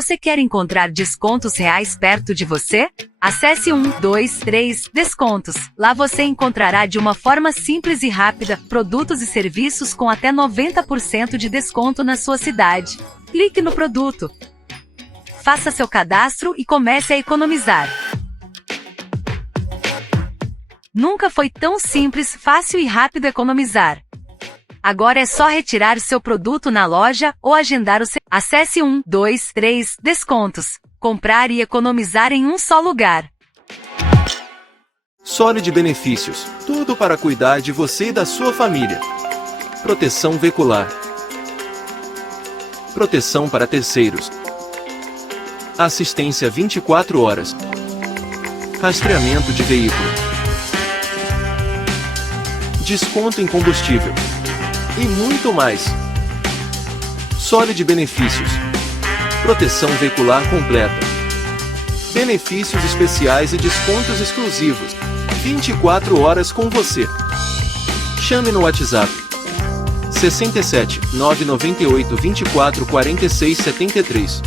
Você quer encontrar descontos reais perto de você? Acesse 123 Descontos. Lá você encontrará de uma forma simples e rápida produtos e serviços com até 90% de desconto na sua cidade. Clique no produto. Faça seu cadastro e comece a economizar. Nunca foi tão simples, fácil e rápido economizar. Agora é só retirar seu produto na loja ou agendar o seu. Acesse 123 Descontos. Comprar e economizar em um só lugar. Solid Benefícios. Tudo para cuidar de você e da sua família. Proteção veicular. Proteção para terceiros. Assistência 24 horas. Rastreamento de veículo. Desconto em combustível. E muito mais. Solid Benefícios. Proteção veicular completa. Benefícios especiais e descontos exclusivos. 24 horas com você. Chame no WhatsApp 67 998 24 46 73.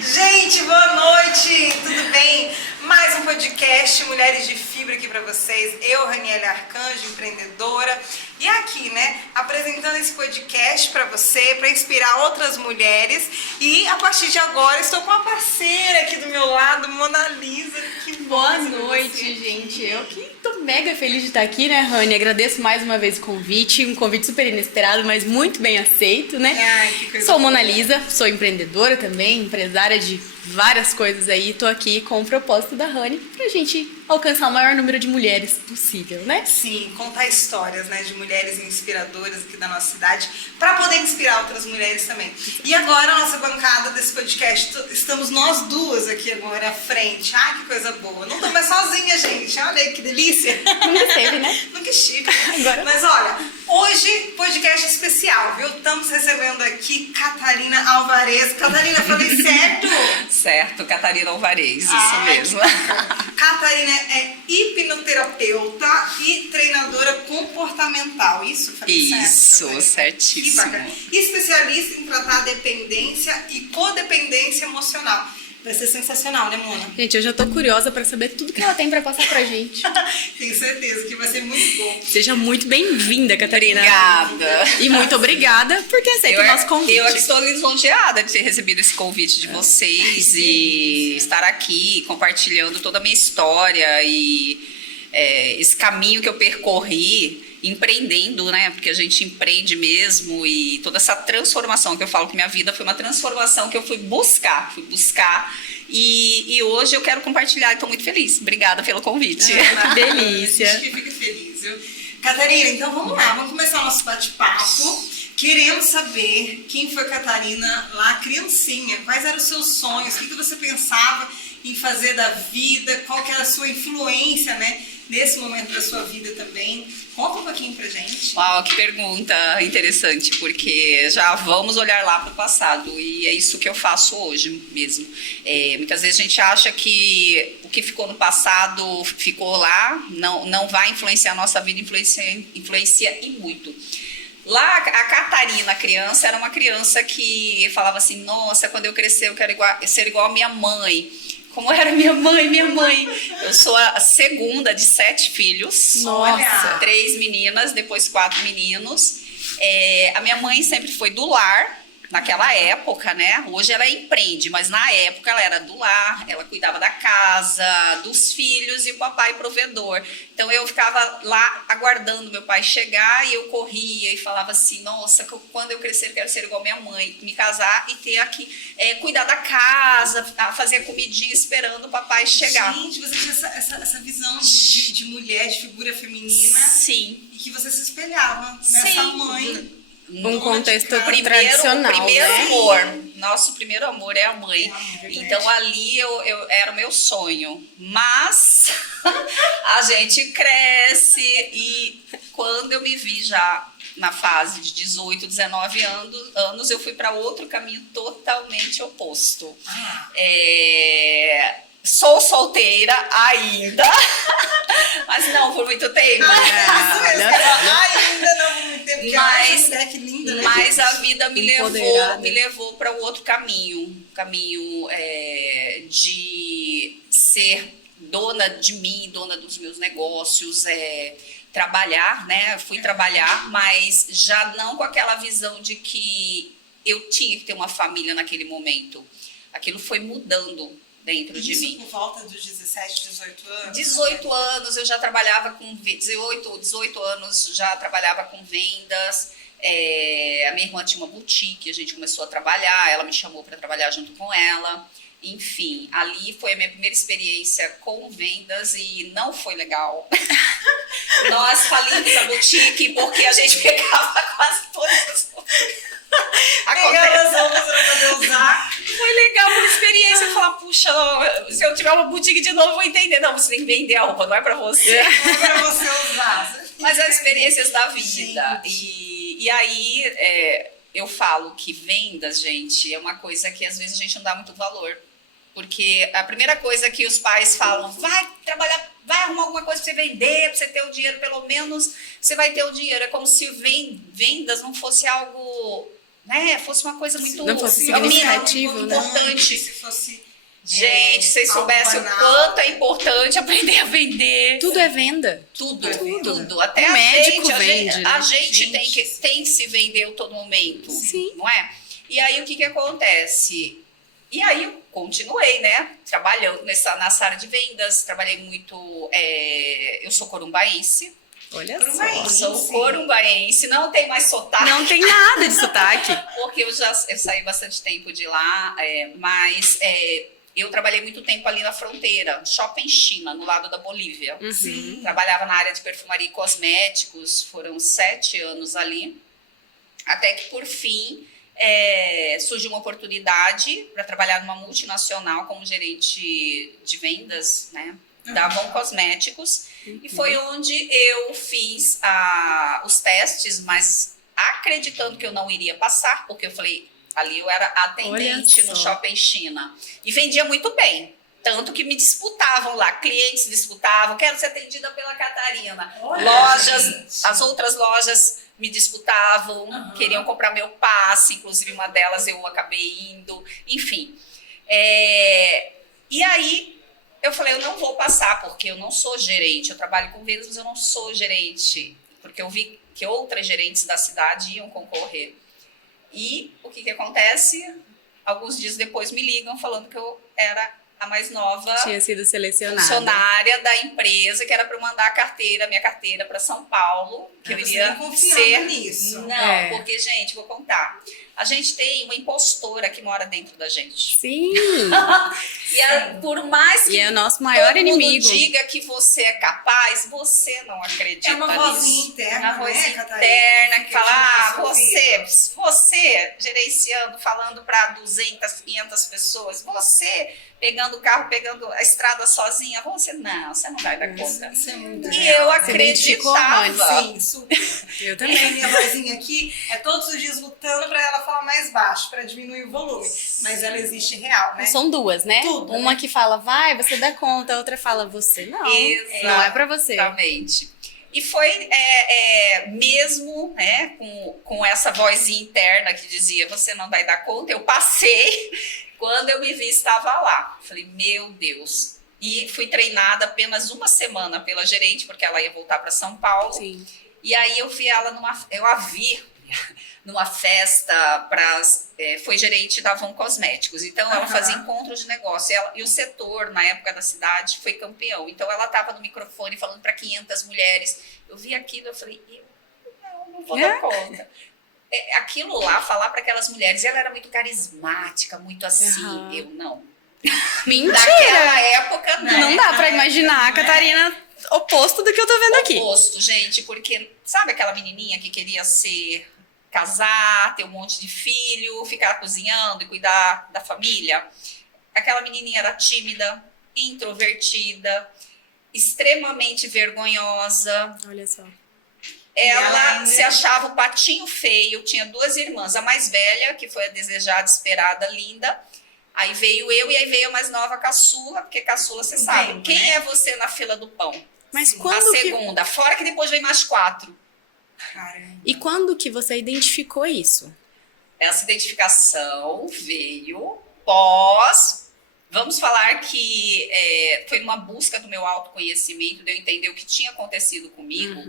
Gente, boa noite, tudo bem? Mais um podcast Mulheres de Fibra aqui pra vocês. Eu, Raniele Arcanjo, empreendedora, e aqui, né, apresentando esse podcast pra você, pra inspirar outras mulheres. E a partir de agora estou com uma parceira aqui do meu lado, Mona Lisa. Que boa noite, gente. Eu que tô mega feliz de estar aqui, né, Rani? Agradeço mais uma vez o convite, um convite super inesperado, mas muito bem aceito, né? Ai, que coisa Sou Mona boa. Lisa, sou empreendedora também, empresária de várias coisas aí. Tô aqui com o propósito da Rani pra gente alcançar o maior número de mulheres possível, né? Sim, contar histórias, né, de mulheres inspiradoras aqui da nossa cidade, para poder inspirar outras mulheres também. E agora, a nossa bancada desse podcast, estamos nós duas aqui agora à frente. Ai, que coisa boa. Não tô mais sozinha, gente. Olha aí que delícia. Nunca esteve, né? Nunca estive. Agora. Mas olha, hoje, podcast especial, viu? Estamos recebendo aqui Catarina Alvarez. Catarina, falei certo? Certo, Catarina Alvarez, isso Ai, mesmo. Catarina é hipnoterapeuta e treinadora comportamental. Isso, falei certo? Isso, Catarina? certíssimo. Que bacana. Especialista em tratar dependência e codependência emocional. Vai ser sensacional, né, Mona? Gente, eu já tô curiosa pra saber tudo que ela tem pra passar pra gente. Tenho certeza que vai ser muito bom. Seja muito bem-vinda, Catarina. Obrigada. E muito obrigada por ter aceito o nosso convite. Eu que estou lisonjeada de ter recebido esse convite de vocês e estar aqui compartilhando toda a minha história e esse caminho que eu percorri empreendendo, né? Porque a gente empreende mesmo e toda essa transformação que eu falo que minha vida foi uma transformação que eu fui buscar e hoje eu quero compartilhar e estou muito feliz. Obrigada pelo convite. Que delícia. A gente fica feliz, viu? Catarina, então vamos lá, vamos começar o nosso bate-papo. Queremos saber quem foi Catarina lá criancinha, quais eram os seus sonhos, o que você pensava em fazer da vida, qual que era a sua influência, né, nesse momento da sua vida também. Conta um pouquinho pra gente. Uau, que pergunta interessante, porque já vamos olhar lá para o passado e é isso que eu faço hoje mesmo. Muitas vezes a gente acha que o que ficou no passado ficou lá, não vai influenciar a nossa vida, influencia e muito. Lá, a Catarina, criança, era uma criança que falava assim, nossa, quando eu crescer eu quero ser igual a minha mãe. Como era minha mãe. Eu sou a segunda de 7 filhos. Nossa. 3 meninas, depois 4 meninos. A minha mãe sempre foi do lar, naquela época, né? Hoje ela empreende, mas na época ela era do lar, ela cuidava da casa, dos filhos e o papai provedor. Então eu ficava lá aguardando meu pai chegar e eu corria e falava assim, nossa, quando eu crescer eu quero ser igual minha mãe, me casar e ter aqui, cuidar da casa, fazer comidinha esperando o papai chegar. Gente, você tinha essa visão de mulher, de figura feminina. Sim. E que você se espelhava nessa mãe. Um contexto O tradicional, primeiro né? amor, nosso primeiro amor é a mãe. verdade. Então ali eu era o meu sonho. Mas a gente cresce e quando eu me vi já na fase de 18, 19 anos, eu fui para outro caminho totalmente oposto. Sou solteira ainda, mas não por muito tempo. Ainda não vou muito tempo, porque Mas- mulher que linda, né? Mas a vida me Empoderada. levou para o outro caminho, de ser dona de mim, dona dos meus negócios, trabalhar, né? Fui trabalhar, mas já não com aquela visão de que eu tinha que ter uma família naquele momento. Aquilo foi mudando dentro de Isso mim. por volta dos 17, 18 anos? 18 anos eu já trabalhava com 18 anos já trabalhava com vendas. A minha irmã tinha uma boutique, a gente começou a trabalhar, ela me chamou para trabalhar junto com ela. Enfim, ali foi a minha primeira experiência com vendas e não foi legal. Nós falimos a boutique porque a gente pegava quase todas as Pegava as roupas pra poder usar. Foi legal por experiência. Falar, puxa, se eu tiver uma boutique de novo, eu vou entender. Não, você tem que vender a roupa, não é pra você. Não é pra você usar. Mas as experiências da vida. E aí, eu falo que vendas, gente, é uma coisa que às vezes a gente não dá muito valor. Porque a primeira coisa que os pais falam, vai trabalhar, vai arrumar alguma coisa pra você vender, pra você ter o dinheiro, pelo menos você vai ter o dinheiro. É como se vendas não fosse algo, né, fosse uma coisa muito Não fosse mínima, significativo, né? importante. Se fosse... Gente, se vocês algo soubessem o banal. quanto é importante aprender a vender. Tudo é venda. Tudo. O Até a médico gente, vende, né? a gente tem que se vender a todo momento. Sim. Não é? E aí, o que acontece? E aí, eu continuei, né? Trabalhando nessa área de vendas. Trabalhei muito... eu sou corumbaense. Olha Corumbaense. só. Sou corumbaense. Não tem mais sotaque. Não tem nada de sotaque. Porque eu saí bastante tempo de lá. Mas... eu trabalhei muito tempo ali na fronteira, Shopping China, no lado da Bolívia. Sim. Trabalhava na área de perfumaria e cosméticos, foram 7 anos ali. Até que, por fim, surgiu uma oportunidade para trabalhar numa multinacional como gerente de vendas, né? Da Avon Cosméticos. E foi onde eu fiz os testes, mas acreditando que eu não iria passar, porque eu falei... Ali eu era atendente Olha no só. Shopping China. E vendia muito bem. Tanto que me disputavam lá. Clientes disputavam. Quero ser atendida pela Catarina. Olha, Lojas, gente. as outras lojas me disputavam. Queriam comprar meu passe. Inclusive uma delas eu acabei indo. Enfim. E aí eu falei, eu não vou passar. Porque eu não sou gerente. Eu trabalho com vendas, mas eu não sou gerente. Porque eu vi que outras gerentes da cidade iam concorrer. E o que acontece? Alguns dias depois me ligam falando que eu era a mais nova Tinha sido selecionada. funcionária da empresa, que era para eu mandar minha carteira para São Paulo, que eu Você iria nem confiava ser nisso. Não, porque, gente, vou contar. A gente tem uma impostora que mora dentro da gente. Sim. Por mais que E é o nosso maior todo mundo inimigo. diga que você é capaz, você não acredita É uma nisso. vozinha interna, Uma vozinha né, Catarina? interna que Fica fala, te ouvindo. você gerenciando, falando para 200, 500 pessoas, você pegando o carro, pegando a estrada sozinha, você não vai dar conta. Isso é muito E real. eu Você identificou a acreditava. Sim, super. Eu A também. minha vozinha aqui é todos os dias lutando pra ela falar mais baixo, pra diminuir o volume. Mas ela existe real, né? São duas, né? Tudo, Uma né? que fala, vai, você dá conta. A outra fala, você não. Exatamente. Não é pra você. Exatamente. E foi mesmo, né, com essa vozinha interna que dizia, você não vai dar conta, eu passei, quando eu me vi, estava lá. Falei, meu Deus. E fui treinada apenas uma semana pela gerente, porque ela ia voltar para São Paulo. Sim. E aí eu vi ela numa festa para foi gerente da Avon Cosméticos. Então, ela fazia encontros de negócio. E o setor, na época da cidade, foi campeão. Então, ela estava no microfone falando para 500 mulheres. Eu vi aquilo, eu falei, eu não vou dar conta. Aquilo lá, falar para aquelas mulheres, ela era muito carismática, muito assim. Eu não. Mentira! Naquela época, Não dá pra imaginar a Catarina oposto do que eu tô vendo aqui. Oposto, gente, porque sabe aquela menininha que queria casar, ter um monte de filho, ficar cozinhando e cuidar da família? Aquela menininha era tímida, introvertida, extremamente vergonhosa. Olha só. Ela se achava o patinho feio, tinha 2 irmãs, a mais velha, que foi a desejada, esperada, linda. Aí veio eu e aí veio a mais nova, a caçula, porque caçula você sabe. Quem é você na fila do pão? Mas A quando segunda, fora que depois vem mais 4. E quando que você identificou isso? Essa identificação veio pós. Vamos falar que foi uma busca do meu autoconhecimento, de eu entender o que tinha acontecido comigo.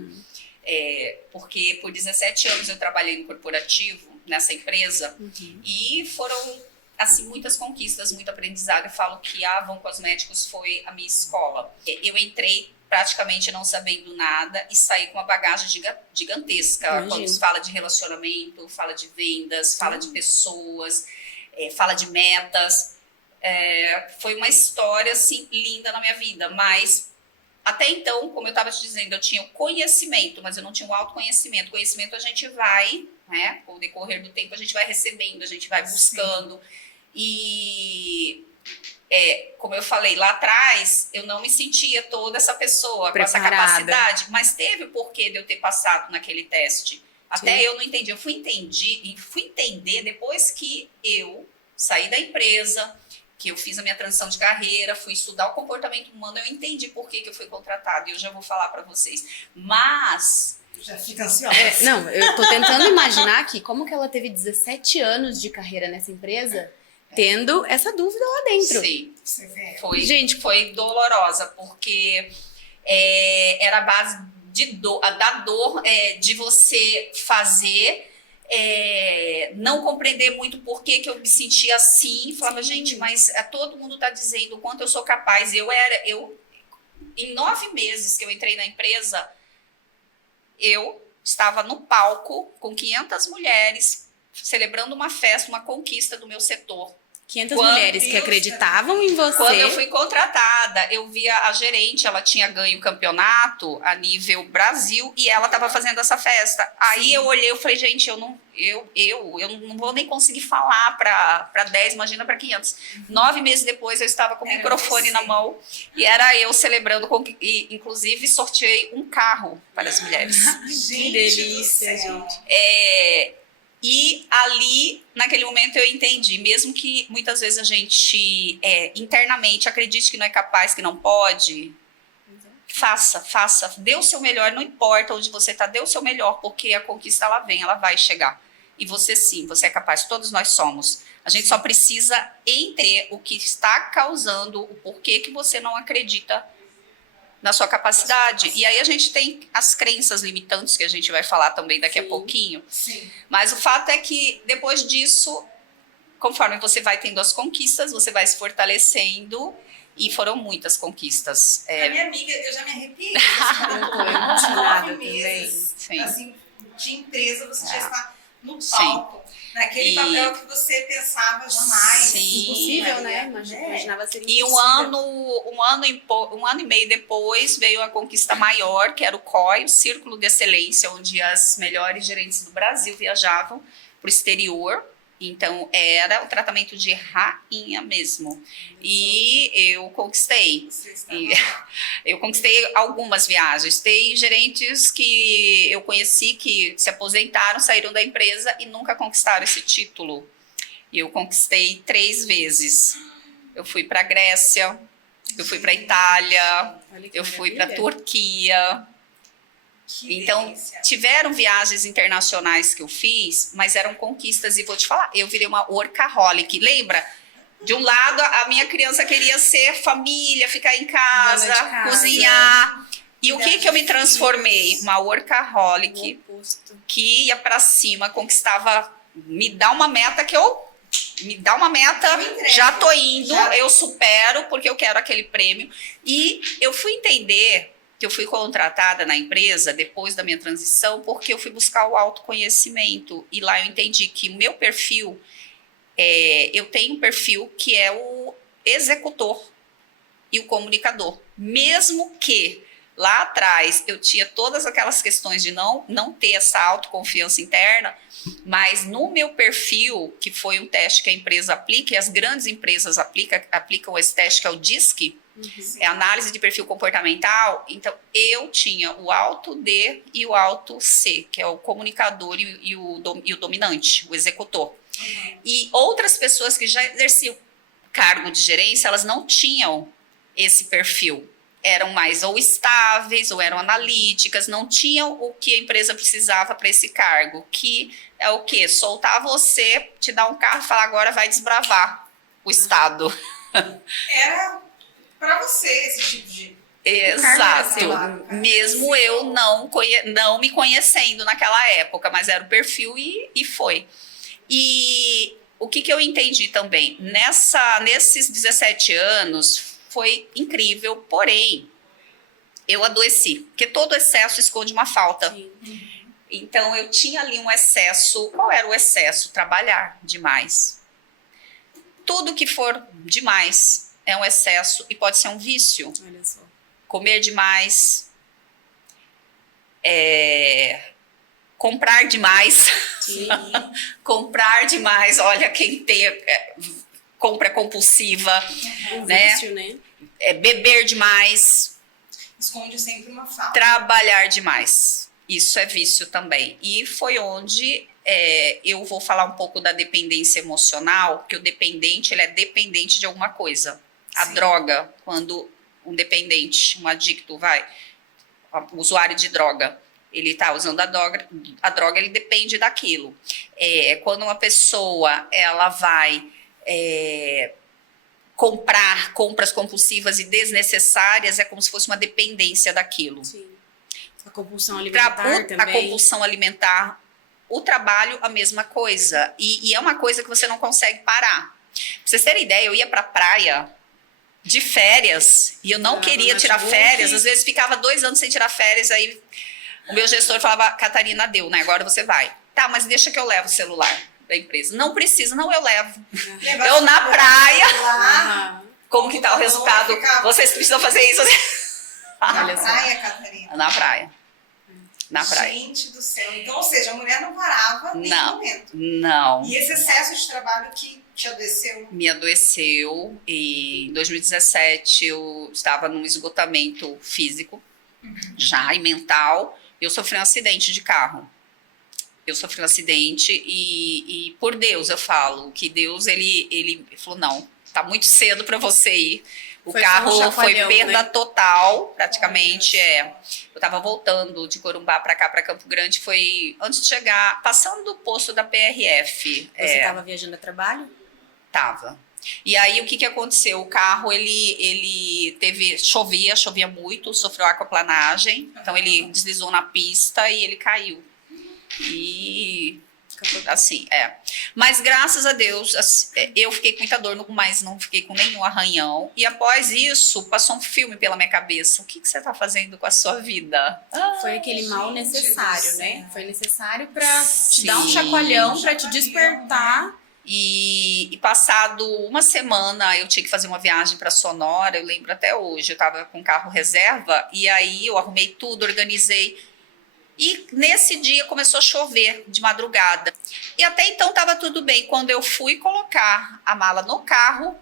Porque por 17 anos eu trabalhei no corporativo, nessa empresa, e foram assim, muitas conquistas, muito aprendizado. Eu falo que a Avon Cosméticos foi a minha escola. Eu entrei praticamente não sabendo nada e saí com uma bagagem gigantesca. Imagino. Quando se fala de relacionamento, fala de vendas, fala de pessoas, fala de metas. Foi uma história assim, linda na minha vida, mas até então, como eu estava te dizendo, eu tinha o conhecimento, mas eu não tinha o autoconhecimento. Conhecimento a gente vai, né, com o decorrer do tempo, a gente vai recebendo, a gente vai buscando. E, como eu falei, lá atrás, eu não me sentia toda essa pessoa com essa capacidade, mas teve o porquê de eu ter passado naquele teste. Até eu não entendi. Eu fui entender depois que eu saí da empresa, que eu fiz a minha transição de carreira, fui estudar o comportamento humano, eu entendi por que eu fui contratada, e eu já vou falar para vocês. Mas... Já fica ansiosa. Não, eu tô tentando imaginar aqui como que ela teve 17 anos de carreira nessa empresa, tendo essa dúvida lá dentro. Sim, Você vê. foi dolorosa, porque era a base da dor de você fazer... não compreender muito por que eu me sentia assim. Falava, gente, mas todo mundo tá dizendo o quanto eu sou capaz. Em 9 meses que eu entrei na empresa, eu estava no palco com 500 mulheres, celebrando uma festa, uma conquista do meu setor. 500 mulheres que acreditavam em você. Quando eu fui contratada, eu via a gerente, ela tinha ganho o campeonato a nível Brasil e ela estava fazendo essa festa. Aí eu olhei, eu falei, gente, eu não vou nem conseguir falar para 10, imagina para 500. 9 meses depois eu estava com o microfone na mão e era eu celebrando, e inclusive sorteei um carro para as mulheres. Que delícia, gente. E ali, naquele momento, eu entendi, mesmo que muitas vezes a gente internamente acredite que não é capaz, que não pode, faça, dê o seu melhor, não importa onde você está, dê o seu melhor, porque a conquista ela vem, ela vai chegar. E você sim, você é capaz, todos nós somos. A gente só precisa entender o que está causando, o porquê que você não acredita na sua capacidade. E aí a gente tem as crenças limitantes, que a gente vai falar também daqui a pouquinho. Sim. Mas o fato é que depois disso, conforme você vai tendo as conquistas, você vai se fortalecendo, e foram muitas conquistas. A minha amiga, eu já me arrepiei. Eu tô emocionada 9 meses, Sim. assim, de empresa, você já está no Sim. palco. Naquele papel que você pensava jamais. Sim. Impossível, né? Imaginava ser E impossível. um ano e meio depois veio a conquista maior, que era o COI, o Círculo de Excelência, onde as melhores gerentes do Brasil viajavam para o exterior. Então, era o tratamento de rainha mesmo. E eu conquistei. Eu conquistei algumas viagens. Tem gerentes que eu conheci que se aposentaram, saíram da empresa e nunca conquistaram esse título. E eu conquistei 3 vezes. Eu fui para a Grécia, eu fui para a Itália, eu fui para a Turquia. Então, tiveram viagens internacionais que eu fiz, mas eram conquistas. E vou te falar, eu virei uma workaholic. Lembra? De um lado, a minha criança queria ser família, ficar em casa, cozinhar. E o que eu me transformei? Uma workaholic que ia pra cima, conquistava me dá uma meta já tô indo, eu supero porque eu quero aquele prêmio. E eu fui entender que eu fui contratada na empresa depois da minha transição porque eu fui buscar o autoconhecimento. E lá eu entendi que o meu perfil, eu tenho um perfil que é o executor e o comunicador. Mesmo que lá atrás eu tinha todas aquelas questões de não ter essa autoconfiança interna, mas no meu perfil, que foi um teste que a empresa aplica, e as grandes empresas aplicam esse teste, que é o DISC, é análise de perfil comportamental. Então, eu tinha o alto D e o alto C, que é o comunicador e o dominante, o executor. E outras pessoas que já exerciam cargo de gerência, elas não tinham esse perfil. Eram mais ou estáveis, ou eram analíticas, não tinham o que a empresa precisava para esse cargo, que é o quê? Soltar você, te dar um carro e falar, agora vai desbravar o estado. Era para você esse tipo de... Exato. Mesmo eu não me conhecendo naquela época, mas era o perfil e foi. E o que eu entendi também? Nesses 17 anos... foi incrível, porém, eu adoeci, porque todo excesso esconde uma falta. Sim. Então, eu tinha ali um excesso. Qual era o excesso? Trabalhar demais. Tudo que for demais é um excesso e pode ser um vício. Olha só. Comer demais, comprar demais. Sim. Comprar demais, olha, quem tem... compra compulsiva, né? Vício, né? Beber demais. Esconde sempre uma falta. Trabalhar demais. Isso é vício também. E foi onde eu vou falar um pouco da dependência emocional, que o dependente, ele é dependente de alguma coisa. A droga, quando um dependente, um adicto, um usuário de droga, ele está usando a droga, ele depende daquilo. Quando uma pessoa, ela vai... comprar compras compulsivas e desnecessárias, é como se fosse uma dependência daquilo. Sim. A compulsão alimentar também. A compulsão alimentar, o trabalho, a mesma coisa. E é uma coisa que você não consegue parar. Pra vocês terem ideia, eu ia pra praia de férias e eu não queria tirar férias. Às vezes ficava 2 anos sem tirar férias, aí o meu gestor falava, Catarina, deu, né? Agora você vai. Tá, mas deixa que eu levo o celular da empresa. Não precisa, não, eu levo. Eu na praia. Como que tá o resultado? Vocês precisam fazer isso. Na praia, Catarina? Na praia. Na praia. Gente do céu. Então, ou seja, a mulher não parava em nenhum momento. Não. E esse excesso de trabalho que te adoeceu? Me adoeceu. E em 2017 eu estava num esgotamento físico, já, e mental. Eu sofri um acidente de carro. Eu sofri um acidente e por Deus eu falo que Deus, ele falou, não, tá muito cedo para você ir. O carro foi perda total, praticamente. Eu tava voltando de Corumbá para cá, para Campo Grande, foi antes de chegar, passando do posto da PRF. Você tava viajando a trabalho? Tava. E aí o que aconteceu? O carro, ele chovia muito, sofreu aquaplanagem, então ele deslizou na pista e ele caiu. E assim, mas graças a Deus eu fiquei com muita dor, mas não fiquei com nenhum arranhão. E após isso passou um filme pela minha cabeça: o que você tá fazendo com a sua vida? Foi aquele mal necessário, né? Foi necessário para te dar um chacoalhão, para te despertar. E passado uma semana eu tinha que fazer uma viagem para Sonora, eu lembro até hoje. Eu tava com carro reserva e aí eu arrumei tudo, organizei. E nesse dia começou a chover de madrugada. E até então estava tudo bem. Quando eu fui colocar a mala no carro,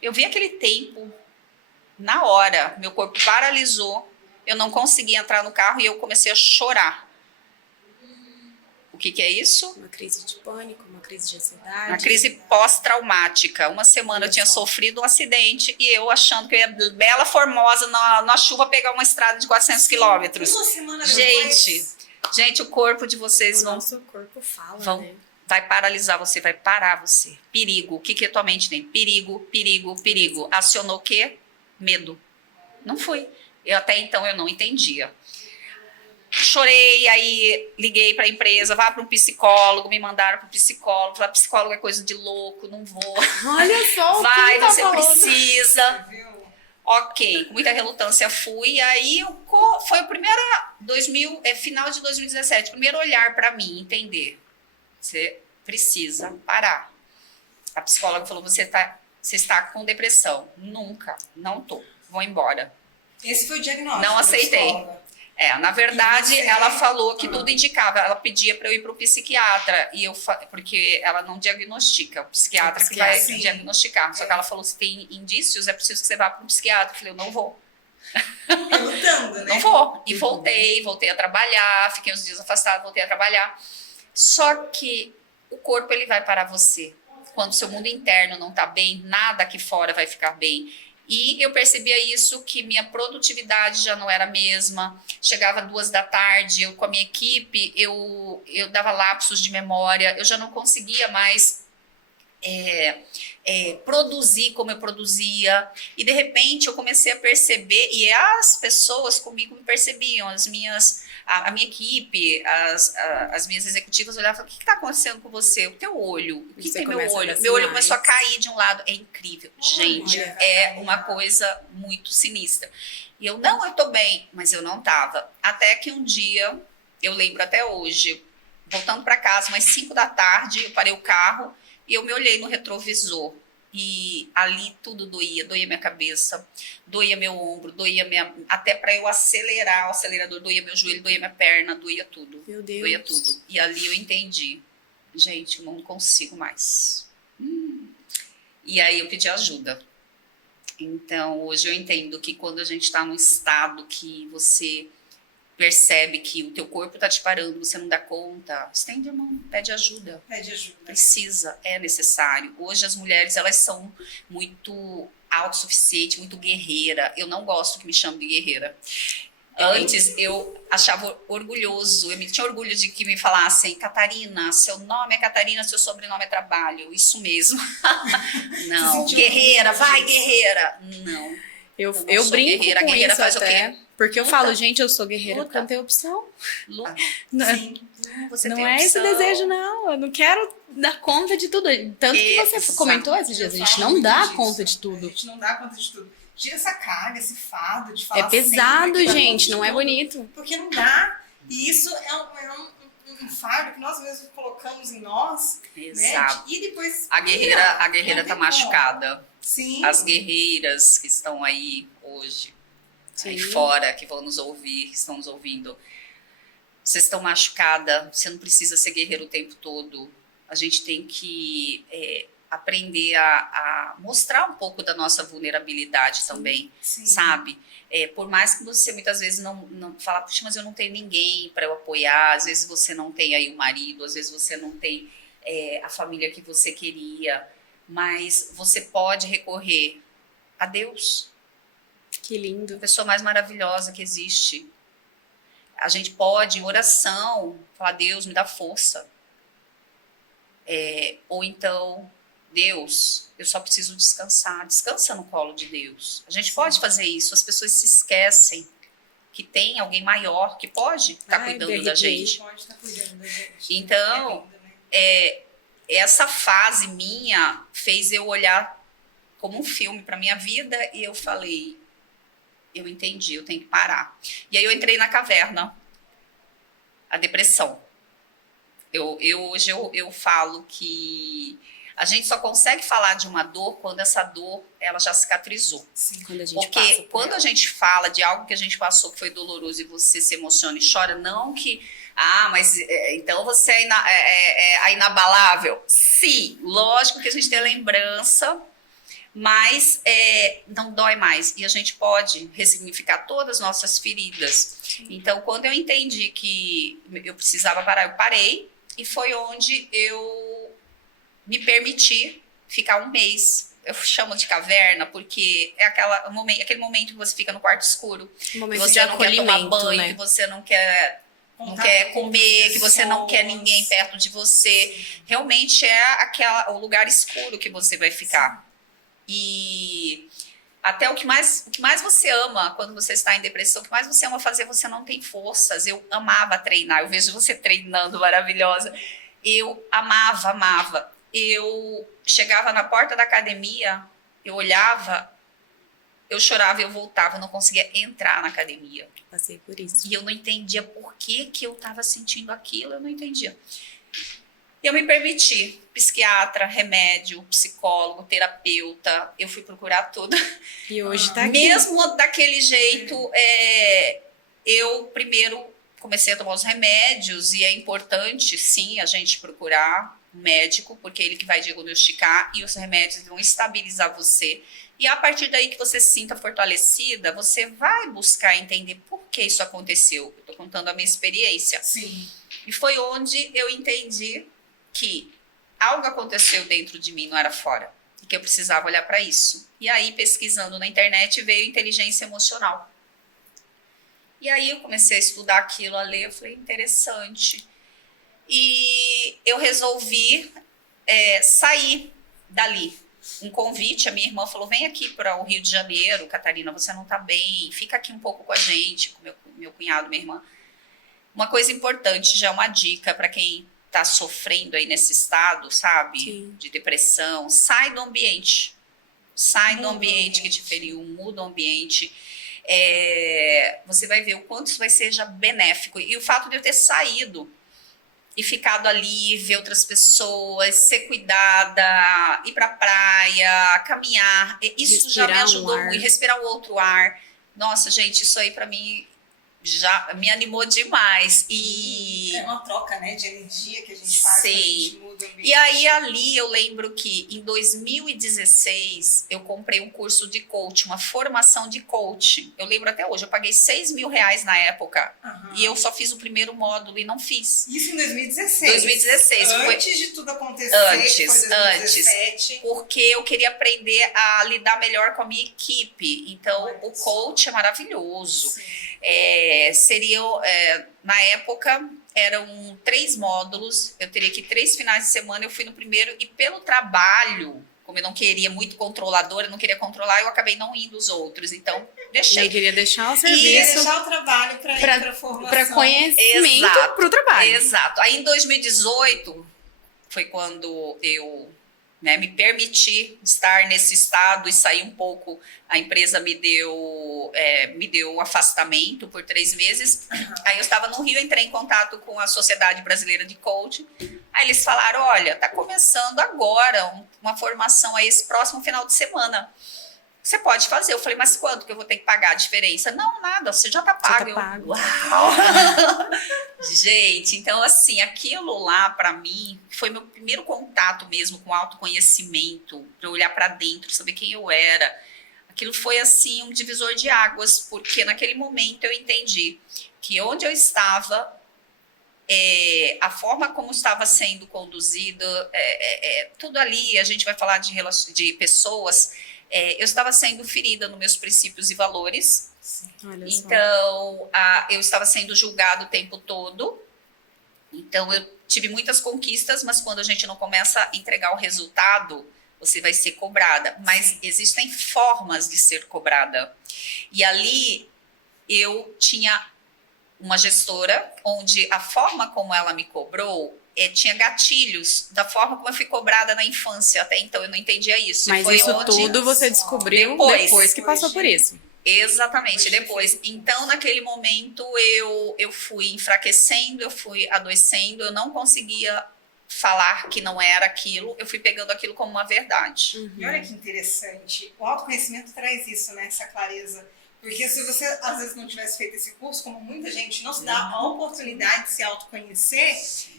eu vi aquele tempo. Na hora, meu corpo paralisou. Eu não consegui entrar no carro e eu comecei a chorar. O que é isso? Uma crise de pânico, uma crise de ansiedade. Uma crise pós-traumática. Uma semana eu tinha sofrido um acidente e eu achando que eu ia bela, formosa, na chuva pegar uma estrada de 400 quilômetros. Uma semana depois. Gente, o corpo de vocês o nosso corpo fala, né? Vai paralisar você, vai parar você. Perigo. O que a tua mente tem? Perigo, perigo, perigo. Acionou o quê? Medo. Não foi. Até então eu não entendia. chorei, aí liguei para a empresa, vá para um psicólogo, me mandaram para um psicólogo, falaram, psicólogo é coisa de louco, não vou. Olha só o Vai, que tá você falando. precisa. Viu? Ok, com muita relutância fui, e aí foi o primeiro, final de 2017, primeiro olhar para mim, entender. Você precisa parar. A psicóloga falou, você está com depressão. Nunca, não tô, vou embora. Esse foi o diagnóstico. Não da aceitei. psicóloga. Na verdade, E você? ela falou que tudo indicava. Ela pedia para eu ir para o psiquiatra, porque ela não diagnostica. O psiquiatra que vai Sim. diagnosticar. Só que ela falou, se tem indícios, é preciso que você vá para um psiquiatra. Eu falei, eu não vou. Lutando, né? Não vou. E voltei a trabalhar, fiquei uns dias afastada, voltei a trabalhar. Só que o corpo, ele vai parar você. Quando seu mundo interno não tá bem, nada aqui fora vai ficar bem. E eu percebia isso, que minha produtividade já não era a mesma. Chegava 2 da tarde, eu com a minha equipe, eu dava lapsos de memória, eu já não conseguia mais produzir como eu produzia. E de repente eu comecei a perceber, e as pessoas comigo me percebiam, a minha equipe, as minhas executivas olhavam e falavam, o que está acontecendo com você? O teu olho, o que Você tem meu começa a olho? dar Meu olho sinais. começou a cair de um lado, é incrível. Gente, Olha, é Catarina. uma coisa muito sinistra. E eu tô bem, mas eu não tava. Até que um dia, eu lembro até hoje, voltando para casa, umas 5 da tarde, eu parei o carro e eu me olhei no retrovisor. E ali tudo doía minha cabeça, doía meu ombro, até para eu acelerar o acelerador, doía meu joelho, doía minha perna, doía tudo. Meu Deus. Doía tudo. E ali eu entendi, gente, eu não consigo mais. E aí eu pedi ajuda. Então, hoje eu entendo que quando a gente está num estado que você percebe que o teu corpo está te parando, você não dá conta, estende a mão, pede ajuda. Pede ajuda. Precisa, é necessário. Hoje as mulheres, elas são muito autossuficientes, muito guerreira. Eu não gosto que me chamem de guerreira. Antes eu achava orgulhoso, eu tinha orgulho de que me falassem, Catarina, seu nome é Catarina, seu sobrenome é Trabalho. Isso mesmo. Não, sentiu guerreira, orgulho vai disso? guerreira. Não. Eu não eu sou brinco guerreira. com Guerreira isso faz o até. quê? Porque eu Luta. falo, gente, eu sou guerreira Luta. porque eu não tenho opção. Lu, Sim. você Não tem é esse opção. desejo, não. Eu não quero dar conta de tudo. Tanto que você Exato. comentou esses dias, a Eu gente falo não muito dá disso. conta de A tudo. gente não dá conta de tudo. Tira essa carga, esse fardo de falar É pesado, sempre que dá gente, conta de não é tudo, bonito. Porque não dá. E isso é um fardo que nós mesmos colocamos em nós, Exato. né? E depois... A guerreira não tá tem como. machucada. Sim. As guerreiras que estão aí hoje, aí Sim. fora, que vão nos ouvir, que estão nos ouvindo, vocês estão machucadas, você não precisa ser guerreiro o tempo todo. A gente tem que aprender a mostrar um pouco da nossa vulnerabilidade também, Sim. sabe? Por mais que você muitas vezes não fala, puxa, mas eu não tenho ninguém para eu apoiar, às vezes você não tem aí o marido, às vezes você não tem a família que você queria, mas você pode recorrer a Deus, Que lindo. a pessoa mais maravilhosa que existe. A gente pode, em oração, falar, Deus, me dá força. Ou então, Deus, eu só preciso descansar. Descansa no colo de Deus. A gente pode fazer isso. As pessoas se esquecem que tem alguém maior que pode estar Ai, cuidando de da repente. gente. Pode estar cuidando da gente. Então, É lindo, né? Essa fase minha fez eu olhar como um filme para minha vida e eu falei, eu entendi, eu tenho que parar. E aí eu entrei na caverna, a depressão. Hoje eu falo que a gente só consegue falar de uma dor quando essa dor ela já cicatrizou. Sim. Quando a gente passa Porque por quando ela. a gente fala de algo que a gente passou que foi doloroso e você se emociona e chora, não que, mas então você é a inabalável. Sim, lógico que a gente tem a lembrança, mas não dói mais. E a gente pode ressignificar todas as nossas feridas. Então, quando eu entendi que eu precisava parar, eu parei. E foi onde eu me permiti ficar um mês. Eu chamo de caverna porque é aquele momento que você fica no quarto escuro, Um que momento você de não quer tomar acolhimento, banho, né? que você não quer Contato quer com comer, outras que você não quer pessoas. ninguém perto de você. Realmente é o lugar escuro que você vai ficar. E Até o que mais você ama quando você está em depressão, o que mais você ama fazer, você não tem forças. Eu amava treinar, eu vejo você treinando, maravilhosa. Eu amava. Eu chegava na porta da academia, eu olhava, eu chorava e eu voltava, eu não conseguia entrar na academia. Passei por isso. E eu não entendia por que eu estava sentindo aquilo, eu não entendia. Eu me permiti, psiquiatra, remédio, psicólogo, terapeuta, eu fui procurar tudo. E hoje tá aqui. Mesmo daquele jeito, eu primeiro comecei a tomar os remédios e é importante, sim, a gente procurar um médico, porque é ele que vai diagnosticar e os remédios vão estabilizar você. E a partir daí que você se sinta fortalecida, você vai buscar entender por que isso aconteceu. Eu estou contando a minha experiência. Sim. E foi onde eu entendi que algo aconteceu dentro de mim, não era fora. E que eu precisava olhar para isso. E aí, pesquisando na internet, veio inteligência emocional. E aí eu comecei a estudar aquilo, a ler, eu falei, interessante. E eu resolvi sair dali. Um convite, a minha irmã falou, vem aqui para o Rio de Janeiro, Catarina, você não está bem, fica aqui um pouco com a gente, com meu cunhado, minha irmã. Uma coisa importante, já é uma dica para quem está sofrendo aí nesse estado, sabe? Sim. De depressão, sai do ambiente. Sai do ambiente que te feriu, muda o ambiente. Você vai ver o quanto isso vai ser já benéfico. E o fato de eu ter saído e ficado ali, ver outras pessoas, ser cuidada, ir pra praia, caminhar, isso já me ajudou muito. Respirar o outro ar. Nossa, gente, isso aí pra mim já me animou demais. E é uma troca, né, de energia que a gente faz. Sim. Quando a gente muda o ambiente. E aí ali eu lembro que em 2016 eu comprei um curso de coaching, uma formação de coaching. Eu lembro até hoje, eu paguei R$6.000 na época. E eu só fiz o primeiro módulo e não fiz. Isso em 2016? 2016. Antes de tudo acontecer, Antes, que foi 2017. Porque eu queria aprender a lidar melhor com a minha equipe. Então, o coach é maravilhoso. Na época, eram 3 módulos, eu teria que ir 3 finais de semana, eu fui no primeiro e pelo trabalho, como eu não queria muito controladora, eu não queria controlar, eu acabei não indo os outros, então deixei. Eu queria deixar o Queria serviço deixar o trabalho para ir para formação. para conhecimento Exato. pro trabalho. Exato. Aí em 2018 foi quando eu me permiti estar nesse estado e sair um pouco. A empresa me deu afastamento por 3 meses. Aí eu estava no Rio, entrei em contato com a Sociedade Brasileira de Coaching. Aí eles falaram, olha, tá começando agora uma formação aí esse próximo final de semana. Você pode fazer. Eu falei, mas quanto que eu vou ter que pagar a diferença? Não, nada, você já tá pago. Já tá pago. Uau! Gente, então assim, aquilo lá pra mim foi meu primeiro contato mesmo com autoconhecimento, pra eu olhar pra dentro, saber quem eu era. Aquilo foi assim um divisor de águas, porque naquele momento eu entendi que onde eu estava, a forma como estava sendo conduzida, tudo ali, a gente vai falar de pessoas, eu estava sendo ferida nos meus princípios e valores. Olha só. Então, eu estava sendo julgada o tempo todo. Então, eu tive muitas conquistas, mas quando a gente não começa a entregar o resultado, você vai ser cobrada. Mas existem formas de ser cobrada. E ali, eu tinha uma gestora, onde a forma como ela me cobrou, tinha gatilhos da forma como eu fui cobrada na infância. Até então, eu não entendia isso. Mas foi isso tudo você descobriu depois que passou por isso. Exatamente, depois. Então, naquele momento, eu fui enfraquecendo, eu fui adoecendo, eu não conseguia falar que não era aquilo, eu fui pegando aquilo como uma verdade. E olha que interessante, o autoconhecimento traz isso, né, essa clareza. Porque se você, às vezes, não tivesse feito esse curso, como muita gente não se dá a oportunidade de se autoconhecer,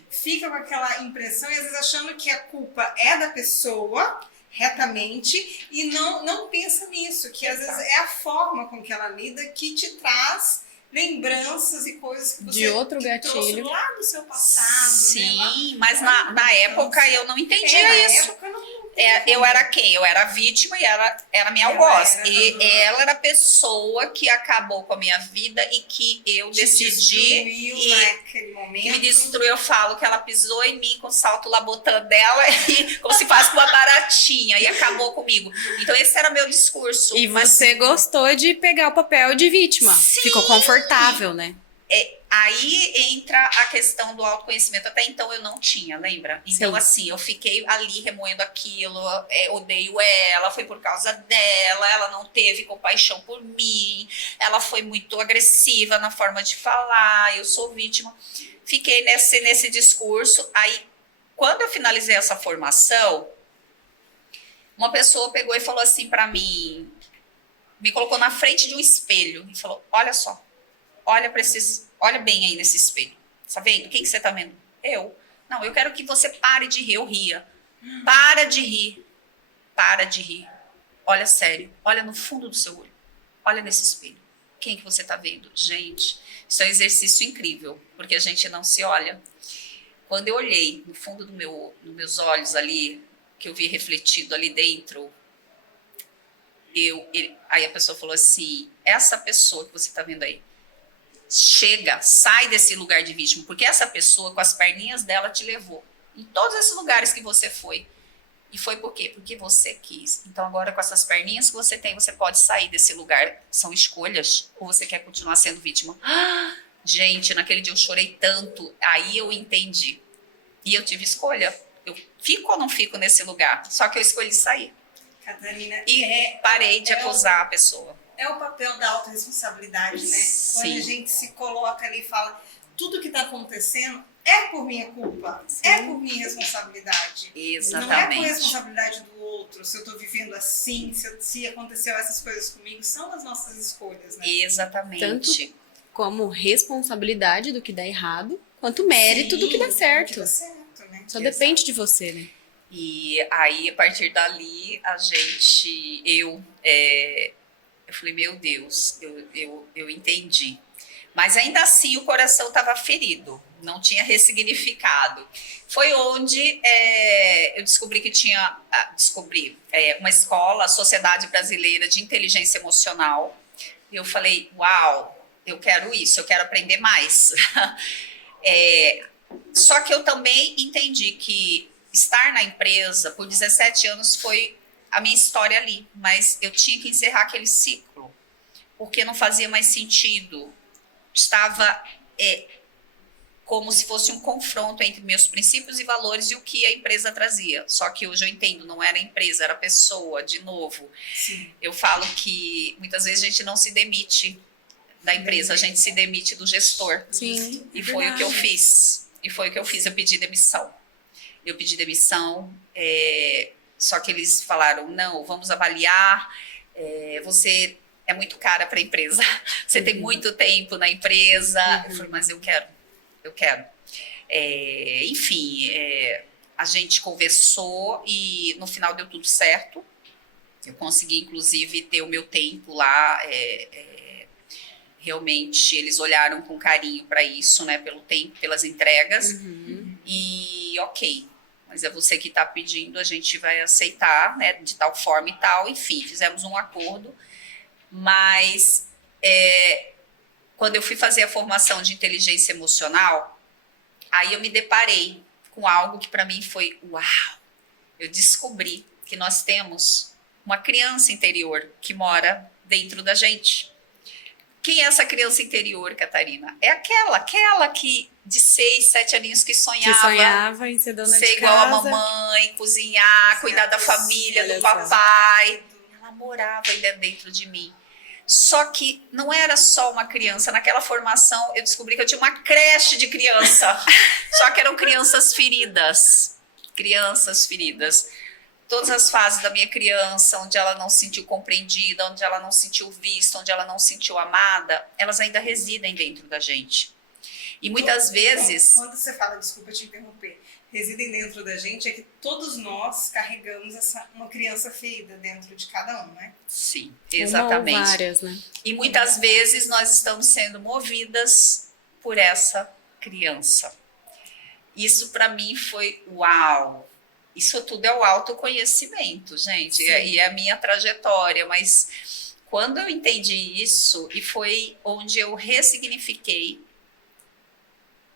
fica com aquela impressão e às vezes achando que a culpa é da pessoa, retamente, e não pensa nisso, que às vezes é a forma com que ela lida que te traz lembranças e coisas que você de outro trouxe lá do seu passado. Sim, né? mas na época eu não entendia isso. Na época Eu era quem? Eu era a vítima e ela era minha algoz. Ela era a pessoa que acabou com a minha vida e que eu decidi. Naquele momento. Que me destruiu. Eu falo que ela pisou em mim com o salto labotã dela e como se faz com uma baratinha e acabou comigo. Então esse era meu discurso. E você gostou de pegar o papel de vítima. Sim. Ficou confortável, né? Aí entra a questão do autoconhecimento. Até então eu não tinha, lembra? Então, Sim. assim, eu fiquei ali remoendo aquilo, odeio ela, foi por causa dela, ela não teve compaixão por mim, ela foi muito agressiva na forma de falar, eu sou vítima. Fiquei nesse discurso. Aí, quando eu finalizei essa formação, uma pessoa pegou e falou assim pra mim, me colocou na frente de um espelho e falou, olha só, olha bem aí nesse espelho. Tá vendo? Quem que você tá vendo? Eu. Não, eu quero que você pare de rir. Eu ria. Para de rir. Para de rir. Olha sério. Olha no fundo do seu olho. Olha nesse espelho. Quem que você tá vendo? Gente, isso é um exercício incrível, porque a gente não se olha. Quando eu olhei no fundo dos meus olhos ali, que eu vi refletido ali dentro, aí a pessoa falou assim, essa pessoa que você tá vendo aí, chega, sai desse lugar de vítima, porque essa pessoa com as perninhas dela te levou em todos esses lugares que você foi. E foi por quê? Porque você quis. Então agora com essas perninhas que você tem, você pode sair desse lugar. São escolhas. Ou você quer continuar sendo vítima? Gente, naquele dia eu chorei tanto. Aí eu entendi. E eu tive escolha. Eu fico ou não fico nesse lugar? Só que eu escolhi sair. Catarina, E parei de acusar a pessoa. É o papel da autorresponsabilidade, né? Sim. Quando a gente se coloca ali e fala, tudo que está acontecendo é por minha culpa, é por minha responsabilidade. Exatamente. Não é por responsabilidade do outro, se eu estou vivendo assim, se aconteceu essas coisas comigo, são as nossas escolhas, né? Exatamente. Como responsabilidade do que dá errado, quanto mérito do que dá certo. Do que dá certo, né? Só depende de você, né? E aí, a partir dali, eu falei, meu Deus, eu entendi. Mas ainda assim o coração estava ferido, não tinha ressignificado. Foi onde eu descobri que tinha uma escola, a Sociedade Brasileira de Inteligência Emocional. E eu falei, uau, eu quero isso, eu quero aprender mais. Só que eu também entendi que estar na empresa por 17 anos foi a minha história ali, mas eu tinha que encerrar aquele ciclo, porque não fazia mais sentido. Estava como se fosse um confronto entre meus princípios e valores e o que a empresa trazia. Só que hoje eu entendo, não era a empresa, era a pessoa, de novo. Sim. Eu falo que muitas vezes a gente não se demite da empresa, a gente se demite do gestor. Sim. E foi o que eu fiz. Eu pedi demissão. Só que eles falaram, não, vamos avaliar, você é muito cara para a empresa, você tem muito tempo na empresa. Eu falei, mas eu quero. Enfim, a gente conversou e no final deu tudo certo. Eu consegui, inclusive, ter o meu tempo lá. Realmente, eles olharam com carinho para isso, né, pelo tempo, pelas entregas. E ok, mas é você que está pedindo, a gente vai aceitar, né, de tal forma e tal. Enfim, fizemos um acordo. Mas quando eu fui fazer a formação de inteligência emocional, aí eu me deparei com algo que para mim foi uau! Eu descobri que nós temos uma criança interior que mora dentro da gente. Quem é essa criança interior, Catarina? É aquela que de 6, 7 aninhos que sonhava em ser dona ser de igual a casa. mamãe, cozinhar, cuidar da família, olha do só. papai. Ela morava ainda dentro de mim. Só que não era só uma criança. Naquela formação, eu descobri que eu tinha uma creche de criança. Só que eram crianças feridas. Crianças feridas. Todas as fases da minha criança, onde ela não se sentiu compreendida, onde ela não se sentiu vista, onde ela não se sentiu amada, elas ainda residem dentro da gente. E muitas vezes... Quando você fala, desculpa te interromper, residem dentro da gente, é que todos nós carregamos uma criança ferida dentro de cada um, né? Sim, exatamente. Uma ou várias, né? E muitas vezes nós estamos sendo movidas por essa criança. Isso para mim foi uau! Isso tudo é o autoconhecimento, gente, e é a minha trajetória, mas quando eu entendi isso, e foi onde eu ressignifiquei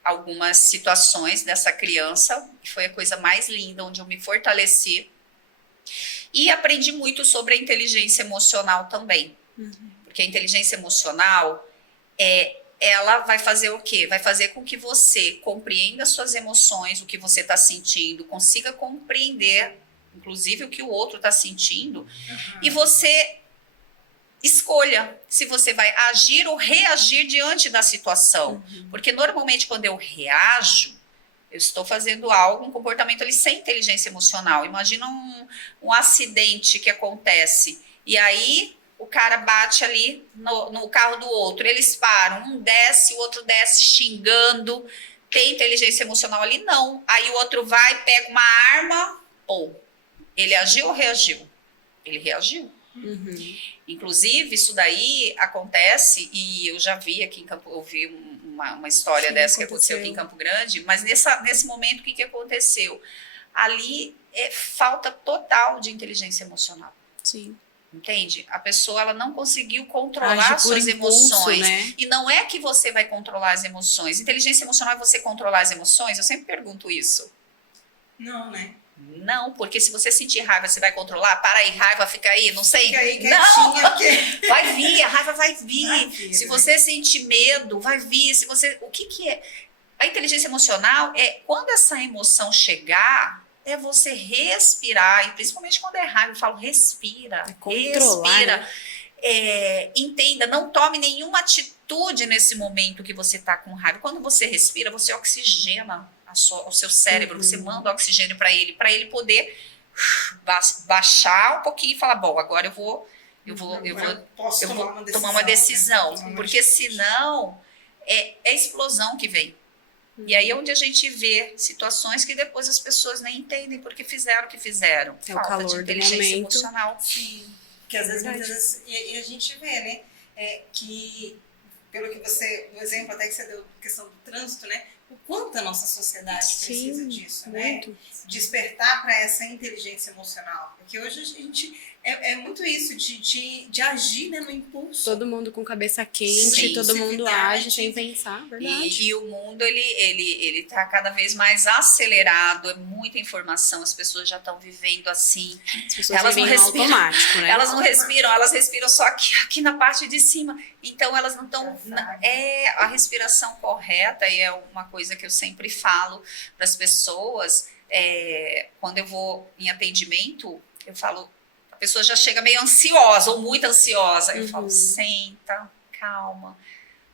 algumas situações dessa criança, e foi a coisa mais linda, onde eu me fortaleci, e aprendi muito sobre a inteligência emocional também, porque a inteligência emocional, ela vai fazer o quê? Vai fazer com que você compreenda as suas emoções, o que você está sentindo, consiga compreender, inclusive, o que o outro está sentindo, e você escolha se você vai agir ou reagir diante da situação. Porque normalmente quando eu reajo, eu estou fazendo algo, um comportamento ali sem inteligência emocional. Imagina um acidente que acontece, e aí o cara bate ali no carro do outro, eles param, um desce, o outro desce xingando, tem inteligência emocional ali? Não. Aí o outro vai, pega uma arma, ou ele agiu ou reagiu? Ele reagiu. Inclusive, isso daí acontece, e eu já vi aqui em Campo, eu vi uma história dessa que aconteceu aqui em Campo Grande, mas nesse momento, o que aconteceu? Ali é falta total de inteligência emocional. Sim. Entende? A pessoa, ela não conseguiu controlar suas emoções. Né? E não é que você vai controlar as emoções. Inteligência emocional é você controlar as emoções? Eu sempre pergunto isso. Não, né? Não, porque se você sentir raiva, você vai controlar? Para aí, raiva, fica aí, não sei. Fica aí, não, porque... vai vir, a raiva vai vir. Vai vir, se você sentir medo, vai vir. Se você, o que é? A inteligência emocional é quando essa emoção chegar, é você respirar, e principalmente quando é raiva, eu falo respira, respira. Né? Entenda, não tome nenhuma atitude nesse momento que você está com raiva. Quando você respira, você oxigena o seu cérebro, você manda oxigênio para ele poder baixar um pouquinho e falar, bom, agora eu vou tomar uma decisão, né? Porque senão é a explosão que vem. E aí é onde a gente vê situações que depois as pessoas nem entendem porque fizeram o que fizeram. É falta o calor de inteligência do momento. emocional. Sim, que às vezes, muitas vezes, e a gente vê, né, que pelo que você, o exemplo até que você deu, questão do trânsito, né, o quanto a nossa sociedade precisa disso, muito. Né? Despertar para essa inteligência emocional. Porque hoje a gente é muito isso, de agir, né, no impulso. Todo mundo com cabeça quente, sim, todo mundo age sem pensar, verdade. E o mundo, ele tá cada vez mais acelerado, é muita informação, as pessoas já estão vivendo assim. As pessoas elas não respiram automático, né? Elas não respiram, elas respiram só aqui na parte de cima. Então elas não estão... É a respiração correta, e é uma coisa que eu sempre falo para as pessoas, quando eu vou em atendimento, eu falo... A pessoa já chega meio ansiosa ou muito ansiosa. Eu falo, senta, calma,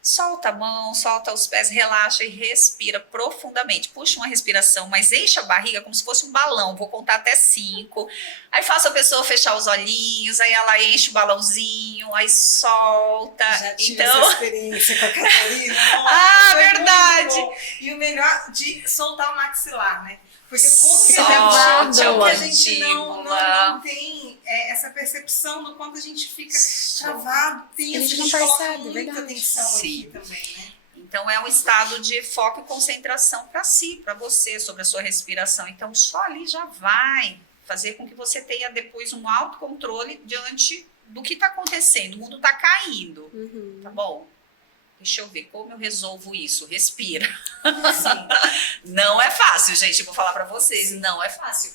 solta a mão, solta os pés, relaxa e respira profundamente. Puxa uma respiração, mas enche a barriga como se fosse um balão. Vou contar até 5. Aí faço a pessoa fechar os olhinhos, aí ela enche o balãozinho, aí solta. Já tive então... essa experiência com a Catarina. Ah, verdade! E o melhor de soltar o maxilar, né? Porque como a gente não tem essa percepção do quanto a gente fica travado, tenso, a gente coloca muita atenção aqui também, né? Então é um estado de foco e concentração para si, para você, sobre a sua respiração. Então só ali já vai fazer com que você tenha depois um autocontrole diante do que está acontecendo. O mundo está caindo, tá bom? Deixa eu ver como eu resolvo isso. Respira. Não é fácil, gente. Eu vou falar pra vocês. Não é fácil.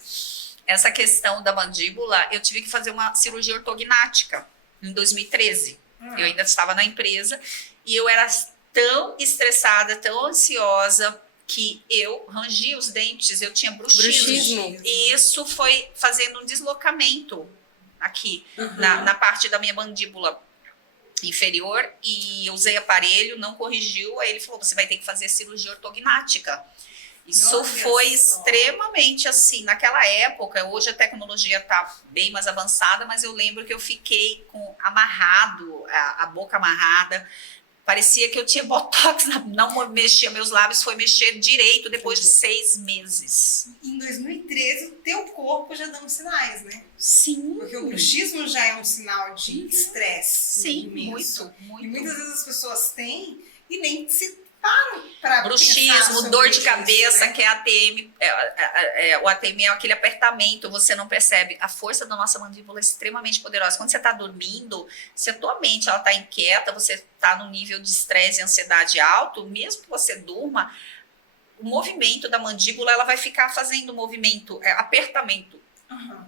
Essa questão da mandíbula, eu tive que fazer uma cirurgia ortognática em 2013. Eu ainda estava na empresa e eu era tão estressada, tão ansiosa, que eu rangia os dentes, eu tinha bruxismo. E isso foi fazendo um deslocamento aqui, na parte da minha mandíbula inferior, e eu usei aparelho, não corrigiu, aí ele falou, você vai ter que fazer cirurgia ortognática. Isso foi extremamente assim, naquela época, hoje a tecnologia está bem mais avançada, mas eu lembro que eu fiquei amarrado, a boca amarrada, parecia que eu tinha botox, não mexia meus lábios, foi mexer direito depois de 6 meses. Em 2013, o teu corpo já dando sinais, né? Sim. Porque o bruxismo já é um sinal de estresse. Sim, imenso. muito. E muitas vezes as pessoas têm e nem se Pra pensar bruxismo, sobre dor de isso, cabeça, né? que é ATM. O ATM é aquele apertamento, você não percebe. A força da nossa mandíbula é extremamente poderosa. Quando você está dormindo, se a tua mente está inquieta, você está no nível de estresse e ansiedade alto, mesmo que você durma, o movimento da mandíbula ela vai ficar fazendo movimento, apertamento. Uhum.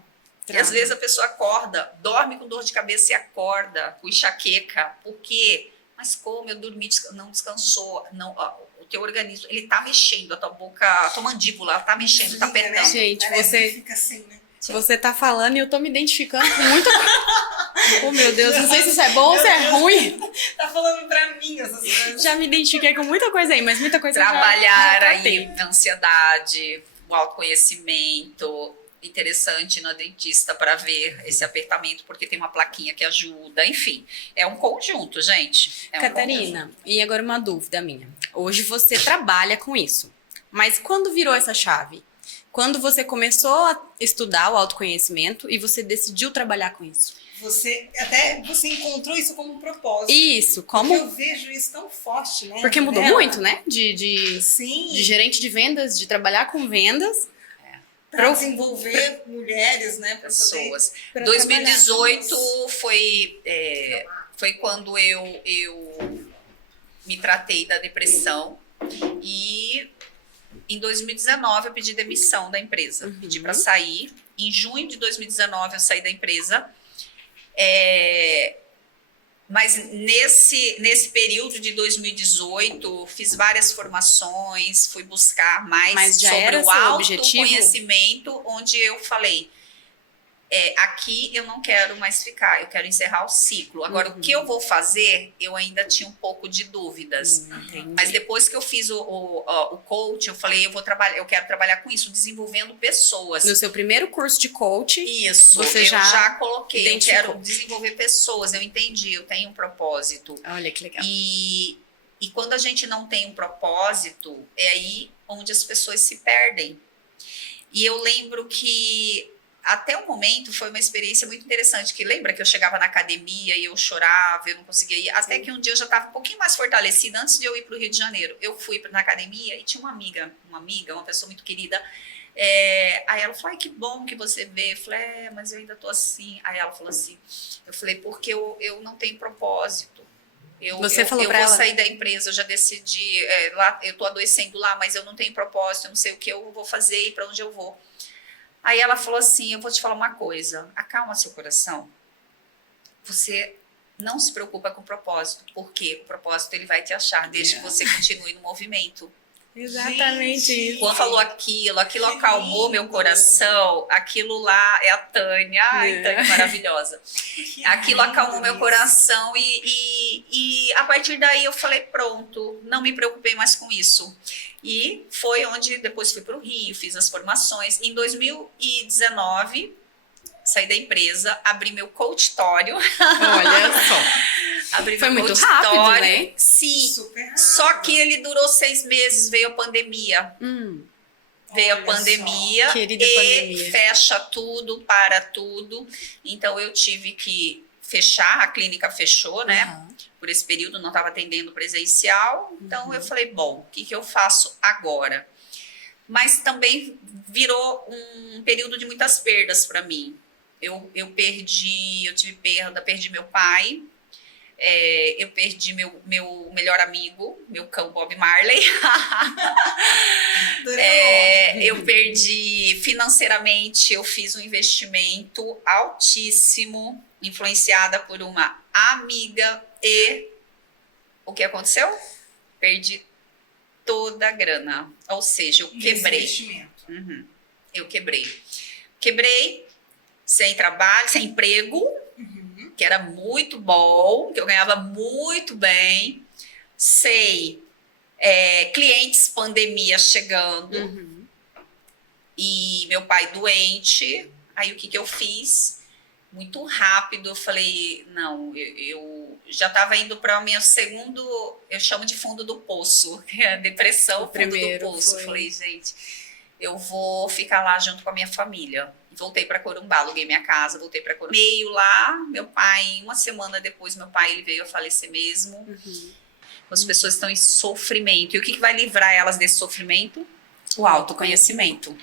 E às vezes a pessoa acorda, dorme com dor de cabeça e acorda com enxaqueca. Por quê? Mas como eu dormi, não descansou, não, o teu organismo, ele tá mexendo, a tua boca, a tua mandíbula, ela tá mexendo, tá Desliga, apertando. né? Gente, Parece você- que fica assim, né? Você tá falando e eu tô me identificando com muita coisa. Oh, meu Deus, não sei se isso é bom ou se é ruim. Tá falando pra mim essas coisas. Já me identifiquei com muita coisa aí, mas muita coisa eu Trabalhar já aí tratei. a ansiedade, o autoconhecimento, interessante na dentista para ver esse apertamento, porque tem uma plaquinha que ajuda, enfim, é um conjunto, gente. É um Catarina, e agora uma dúvida minha. Hoje você trabalha com isso, mas quando virou essa chave? Quando você começou a estudar o autoconhecimento e você decidiu trabalhar com isso? Você encontrou isso como um propósito. Isso, Porque como? eu vejo isso tão forte, né? Porque mudou nela. muito, né? De Sim. gerente de vendas, de trabalhar com vendas. Pra desenvolver mulheres, né? Pra poder- pessoas. pra 2018 foi quando eu me tratei da depressão e em 2019 eu pedi demissão da empresa, pedi para sair. Em junho de 2019 eu saí da empresa. Mas nesse período de 2018, fiz várias formações, fui buscar mais Mas já sobre era o seu objetivo? autoconhecimento, onde eu falei, aqui eu não quero mais ficar, eu quero encerrar o ciclo. Agora, o que eu vou fazer, eu ainda tinha um pouco de dúvidas. Mas depois que eu fiz o coach, eu falei, eu quero trabalhar com isso, desenvolvendo pessoas. No seu primeiro curso de coach, Isso, você eu já já coloquei, eu identificou. quero desenvolver pessoas, eu entendi, eu tenho um propósito. olha que legal. E quando a gente não tem um propósito, é aí onde as pessoas se perdem. E eu lembro que até o momento foi uma experiência muito interessante, que lembra que eu chegava na academia e eu chorava, eu não conseguia ir, até que um dia eu já estava um pouquinho mais fortalecida, antes de eu ir para o Rio de Janeiro. Eu fui na academia e tinha uma amiga, uma pessoa muito querida, aí ela falou, ai, que bom que você vê. Eu falei, mas eu ainda tô assim. Aí ela falou assim, eu falei, porque eu não tenho propósito. Você falou pra vou ela? sair da empresa, eu já decidi, lá, eu tô adoecendo lá, mas eu não tenho propósito, eu não sei o que eu vou fazer e para onde eu vou. Aí ela falou assim, eu vou te falar uma coisa, acalma seu coração, você não se preocupa com o propósito, porque o propósito ele vai te achar, desde que você continue no movimento. Exatamente Gente. isso. Quando falou aquilo acalmou meu coração, aquilo lá é a Tânia, ai, Tânia maravilhosa. Aquilo acalmou meu coração e a partir daí eu falei, pronto, não me preocupei mais com isso. E foi onde depois fui para o Rio, fiz as formações. Em 2019, saí da empresa, abri meu coachitório. Olha só. Abri Foi meu muito coachitório. rápido, né? Sim, Super rápido. só que ele durou 6 meses, veio a pandemia. Veio a Olha pandemia só. Querida e pandemia. fecha tudo, para tudo. Então eu tive que fechar, a clínica fechou, né? Por esse período não estava atendendo presencial. Então eu falei, bom, o que eu faço agora? Mas também virou um período de muitas perdas para mim. Eu tive perda, perdi meu pai. Eu perdi meu melhor amigo, meu cão Bob Marley. Eu perdi financeiramente, eu fiz um investimento altíssimo, influenciada por uma amiga e o que aconteceu? Perdi toda a grana, ou seja, eu quebrei. Eu quebrei sem trabalho, sem emprego, que era muito bom, que eu ganhava muito bem, clientes, pandemia chegando, e meu pai doente. Aí o que eu fiz? Muito rápido, eu falei, não, eu já estava indo para o meu segundo, eu chamo de fundo do poço, que é a depressão, fundo do poço. foi. Falei, gente, eu vou ficar lá junto com a minha família. Voltei para Corumbá, aluguei minha casa, voltei para Corumbá. Meio lá, meu pai, uma semana depois, meu pai ele veio a falecer mesmo. As pessoas estão em sofrimento. E o que vai livrar elas desse sofrimento? O autoconhecimento.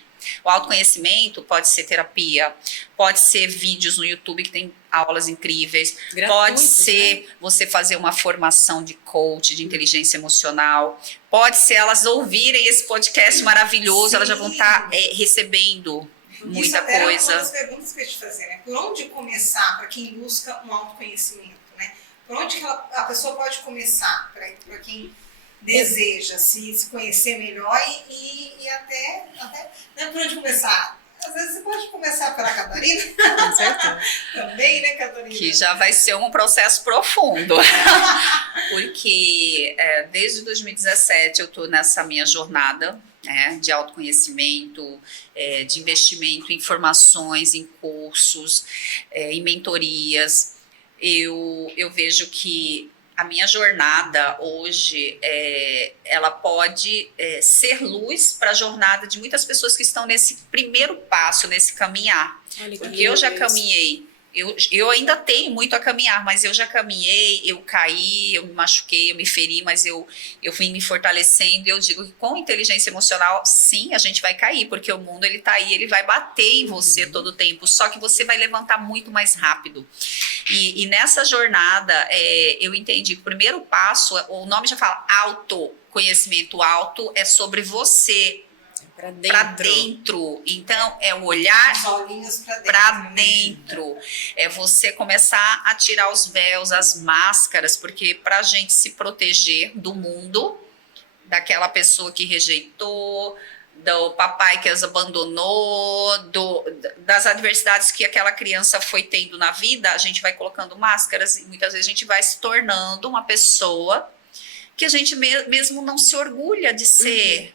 O autoconhecimento pode ser terapia, pode ser vídeos no YouTube que tem aulas incríveis, pode ser você fazer uma formação de coach, de inteligência emocional, pode ser elas ouvirem esse podcast maravilhoso, elas já vão estar recebendo muita Isso coisa. Uma das perguntas que eu ia te fazer, né? Por onde começar para quem busca um autoconhecimento, né? Por onde que a pessoa pode começar para quem deseja se conhecer melhor e até não é por onde começar. Às vezes você pode começar pela Catarina. Com certeza. Também, né, Catarina? Que já vai ser um processo profundo. Porque desde 2017 eu estou nessa minha jornada, né, de autoconhecimento, de investimento em formações, em cursos, em mentorias. Eu vejo que a minha jornada hoje, ela pode ser luz para a jornada de muitas pessoas que estão nesse primeiro passo, nesse caminhar. Porque eu já caminhei, eu ainda tenho muito a caminhar, mas eu já caminhei, eu caí, eu me machuquei, eu me feri, mas eu fui me fortalecendo. E eu digo que com inteligência emocional, sim, a gente vai cair, porque o mundo ele tá aí, ele vai bater em você todo o tempo, só que você vai levantar muito mais rápido. E nessa jornada, eu entendi que o primeiro passo, o nome já fala autoconhecimento. Auto é sobre você, para dentro. Então, é o olhar para dentro. É você começar a tirar os véus, as máscaras, porque para a gente se proteger do mundo, daquela pessoa que rejeitou, do papai que as abandonou, das adversidades que aquela criança foi tendo na vida, a gente vai colocando máscaras e muitas vezes a gente vai se tornando uma pessoa que a gente mesmo não se orgulha de ser.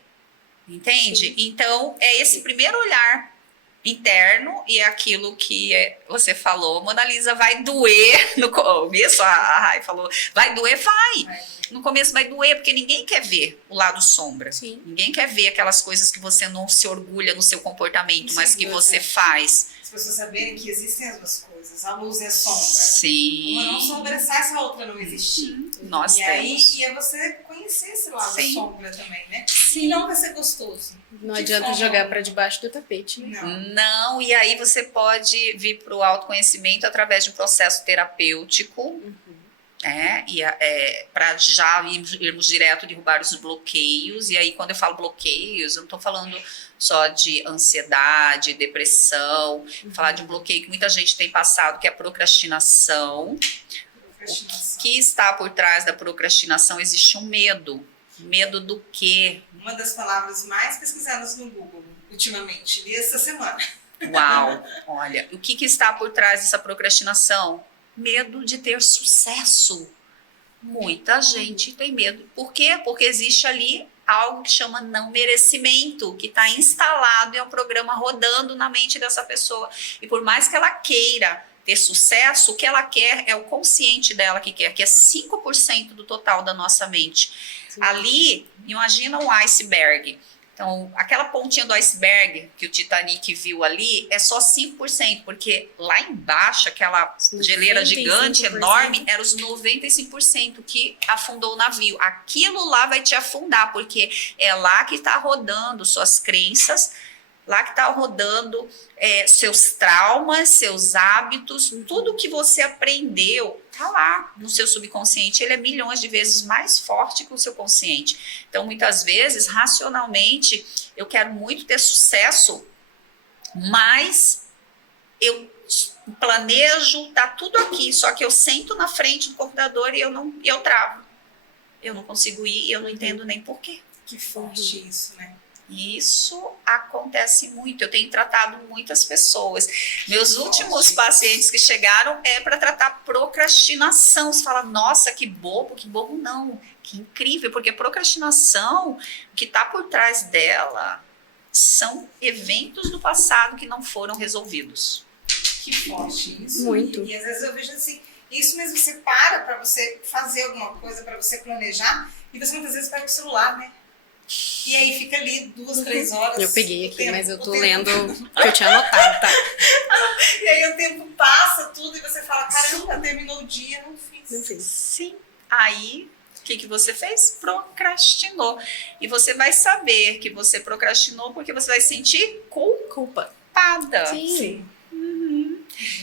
Entende? Sim. Então, é esse primeiro olhar interno e é aquilo que você falou. Mona Lisa, vai doer no começo, a Rai falou, vai doer, vai. No começo vai doer, porque ninguém quer ver o lado sombra. Sim. Ninguém quer ver aquelas coisas que você não se orgulha no seu comportamento, sim, mas que você faz. As pessoas saberem que existem as duas coisas, a luz e a sombra. Sim. Uma não sobressai se a outra não existir. Nós temos. E é você conhecer esse lado sombra também, né? Sim. E não vai ser gostoso. Não adianta jogar para debaixo do tapete. Né? Não, e aí você pode vir para o autoconhecimento através de um processo terapêutico, para já irmos direto derrubar os bloqueios. E aí, quando eu falo bloqueios, eu não estou falando só de ansiedade, depressão, falar de um bloqueio que muita gente tem passado, que é a procrastinação. O que está por trás da procrastinação? Existe um medo. Medo do quê? Uma das palavras mais pesquisadas no Google ultimamente, li essa semana. Uau! Olha, o que está por trás dessa procrastinação? Medo de ter sucesso. Muita gente tem medo. Por quê? Porque existe ali algo que chama não merecimento, que está instalado e é um programa rodando na mente dessa pessoa. E por mais que ela queira ter sucesso, o que ela quer é o consciente dela que quer, que é 5% do total da nossa mente. Sim. Ali, imagina um iceberg. Então, aquela pontinha do iceberg que o Titanic viu ali é só 5%, porque lá embaixo, aquela geleira gigante, enorme, era os 95% que afundou o navio. Aquilo lá vai te afundar, porque é lá que está rodando suas crenças, lá que está rodando seus traumas, seus hábitos, tudo que você aprendeu está lá no seu subconsciente. Ele é milhões de vezes mais forte que o seu consciente. Então, muitas vezes, racionalmente, eu quero muito ter sucesso, mas eu planejo, tá tudo aqui, só que eu sento na frente do computador e eu travo. Eu não consigo ir e eu não entendo nem por quê. Que forte isso, né? Isso acontece muito. Eu tenho tratado muitas pessoas. Meus últimos pacientes que chegaram para tratar procrastinação. Você fala, nossa, que bobo não. Que incrível, porque procrastinação, o que está por trás dela são eventos do passado que não foram resolvidos. Que forte isso. Muito. E às vezes eu vejo assim, isso mesmo, você para você fazer alguma coisa, para você planejar, e você muitas vezes pega o celular, né? E aí fica ali 2, 3 horas. Eu peguei aqui, mas eu tô lendo o que eu tinha anotado, tá? E aí o tempo passa tudo e você fala, caramba, terminou o dia, não fiz. Sim. Aí O que você fez? Procrastinou. E você vai saber que você procrastinou porque você vai sentir Culpa. culpada. Sim.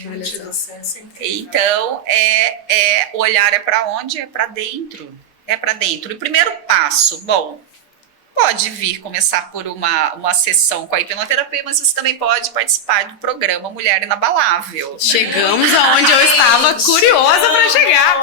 Olha Gente só. do céu, isso é incrível. Então, o olhar é para onde? É para dentro. É para dentro. E o primeiro passo, bom, pode vir começar por uma sessão com a hipnoterapia, mas você também pode participar do programa Mulher Inabalável. Chegamos aonde eu estava curiosa para chegar.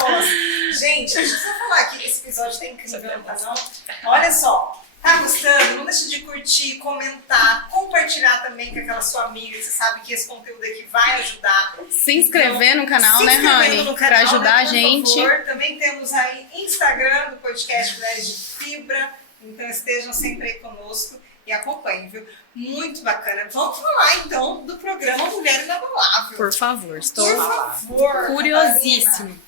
Gente, deixa eu só falar aqui que esse episódio tá incrível, não tá não? Olha só, tá gostando? Não deixa de curtir, comentar, compartilhar também com aquela sua amiga, que você sabe que esse conteúdo aqui vai ajudar. Se inscrever no canal, Se né, inscrevendo Rani? no Para canal, ajudar a né, por gente. favor. Também temos aí Instagram do podcast Mulheres de Fibra, então estejam sempre aí conosco e acompanhem, viu? Muito bacana. Vamos falar então do programa Mulher Inabalável. Por favor, estou Por favor, curiosíssimo.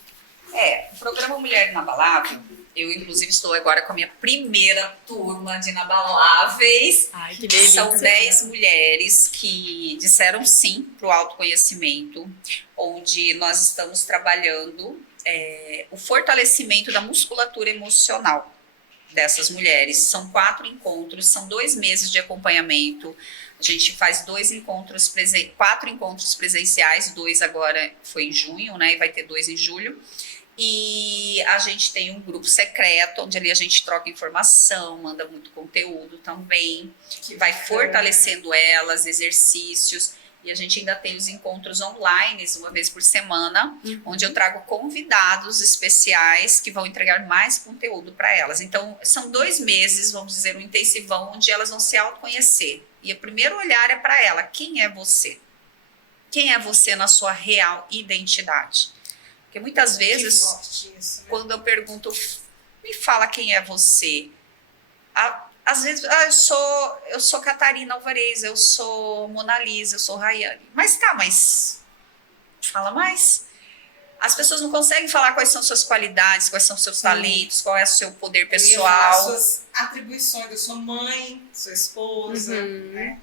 O programa Mulher Inabalável, eu inclusive estou agora com a minha primeira turma de inabaláveis. Ai, que delícia. São 10 mulheres que disseram sim para o autoconhecimento, onde nós estamos trabalhando o fortalecimento da musculatura emocional dessas mulheres. São 4 encontros, são 2 meses de acompanhamento. A gente faz 4 encontros presenciais, 2 agora foi em junho, né? E vai ter 2 em julho. E a gente tem um grupo secreto, onde ali a gente troca informação, manda muito conteúdo também, que vai fortalecendo elas, exercícios. E a gente ainda tem os encontros online, uma vez por semana, onde eu trago convidados especiais que vão entregar mais conteúdo para elas. Então, são 2 meses, vamos dizer, um intensivão, onde elas vão se autoconhecer. E o primeiro olhar é para ela, quem é você? Quem é você na sua real identidade? Porque muitas vezes, isso, né? quando eu pergunto, me fala quem é você, às vezes, eu sou Catarina Alvarez, eu sou Mona Lisa, eu sou Rayane. Mas fala mais. As pessoas não conseguem falar quais são suas qualidades, quais são seus talentos, qual é o seu poder Eu ia falar pessoal. suas atribuições, eu sou mãe, sou esposa, né?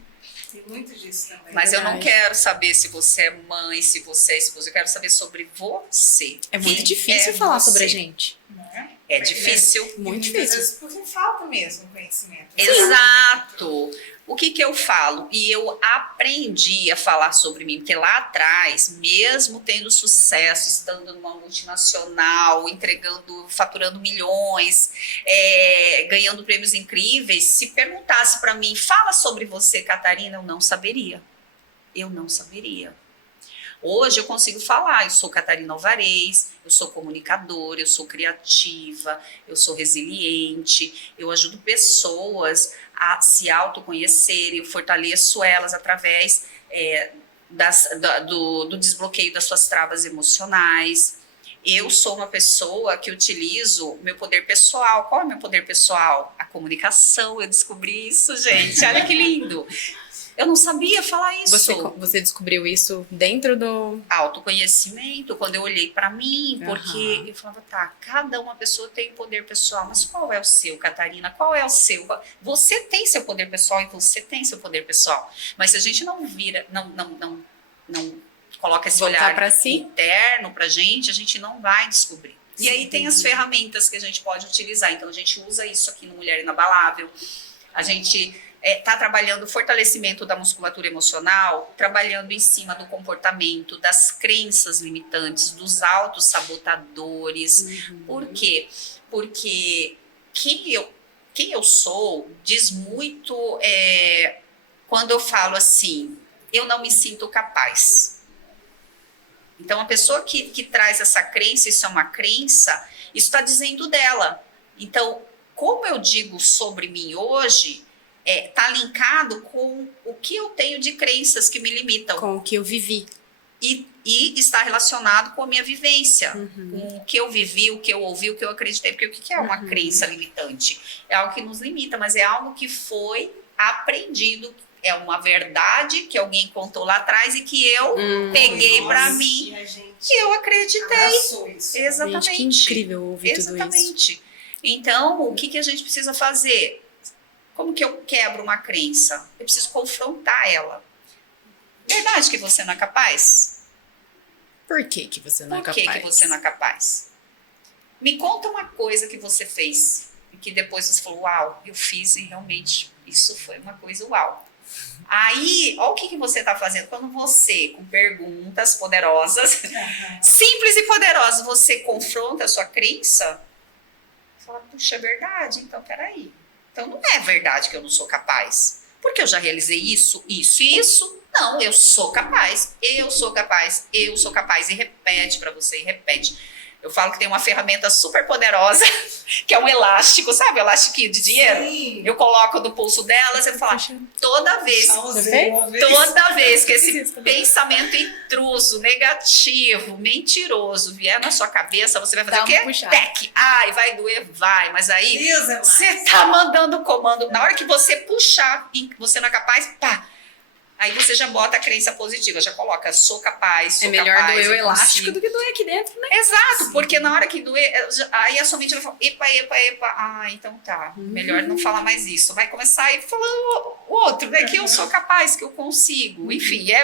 Tem muito disso também. Mas eu não Verdade. quero saber se você é mãe, se você é esposa, eu quero saber sobre você. É muito Quem difícil é falar você? sobre a gente. Né? É difícil. E Muito muitas difícil. vezes porque falta mesmo conhecimento. Exato. O que eu falo? E eu aprendi a falar sobre mim, porque lá atrás, mesmo tendo sucesso, estando numa multinacional, faturando milhões, ganhando prêmios incríveis, se perguntasse para mim, fala sobre você, Catarina, eu não saberia. Eu não saberia. Hoje eu consigo falar, eu sou Catarina Alvarez, eu sou comunicadora, eu sou criativa, eu sou resiliente, eu ajudo pessoas a se autoconhecerem, eu fortaleço elas através do desbloqueio das suas travas emocionais. Eu sou uma pessoa que utilizo meu poder pessoal. Qual é o meu poder pessoal? A comunicação, eu descobri isso, gente, olha que lindo. Eu não sabia falar isso. Você descobriu isso dentro do... Autoconhecimento, quando eu olhei pra mim, porque eu falava, cada uma pessoa tem poder pessoal, mas qual é o seu, Catarina? Qual é o seu? Você tem seu poder pessoal e você tem seu poder pessoal. Mas se a gente não não coloca esse Voltar olhar pra si? interno pra gente, a gente não vai descobrir. E aí tem as ferramentas que a gente pode utilizar. Então a gente usa isso aqui no Mulher Inabalável. A gente está trabalhando o fortalecimento da musculatura emocional, trabalhando em cima do comportamento, das crenças limitantes, dos autossabotadores. Por quê? Porque quem eu sou diz muito quando eu falo assim, eu não me sinto capaz. Então, a pessoa que traz essa crença, isso é uma crença, isso está dizendo dela. Então, como eu digo sobre mim hoje, está linkado com o que eu tenho de crenças que me limitam. Com o que eu vivi. E está relacionado com a minha vivência, com o que eu vivi, o que eu ouvi, o que eu acreditei. Porque o que é uma crença limitante? É algo que nos limita, mas é algo que foi aprendido. É uma verdade que alguém contou lá atrás e que eu peguei para mim e eu acreditei. Isso. Exatamente. Gente, que incrível ouvir tudo isso. Exatamente. Então, o que a gente precisa fazer? Como que eu quebro uma crença? Eu preciso confrontar ela. Verdade que você não é capaz? Por que você não é Por capaz? que você não é capaz? Me conta uma coisa que você fez e que depois você falou, uau, eu fiz e realmente isso foi uma coisa uau. Aí, olha o que você está fazendo. Quando você, com perguntas poderosas, simples e poderosas, você confronta a sua crença, fala, puxa, é verdade, então peraí. Então não é verdade que eu não sou capaz. Porque eu já realizei isso, isso e isso. Não, eu sou capaz, eu sou capaz, eu sou capaz. E repete para você, e repete. Eu falo que tem uma ferramenta super poderosa, que é um elástico, sabe? O elástico de dinheiro. Sim. Eu coloco no pulso dela, você fala, toda vez que esse pensamento intruso, negativo, mentiroso vier na sua cabeça, você vai fazer o quê? Tec! Ai, vai doer, vai. Mas aí, Deus é mais. você tá mandando o comando. Na hora que você puxar, você não é capaz, pá! Aí você já bota a crença positiva, já coloca, sou capaz, sou capaz. É melhor doer o elástico do que doer aqui dentro, né? Exato, porque na hora que doer, aí a sua mente vai falar, epa, ah, então tá, melhor não falar mais isso. Vai começar a ir falando o outro, né, que eu sou capaz, que eu consigo. Enfim, é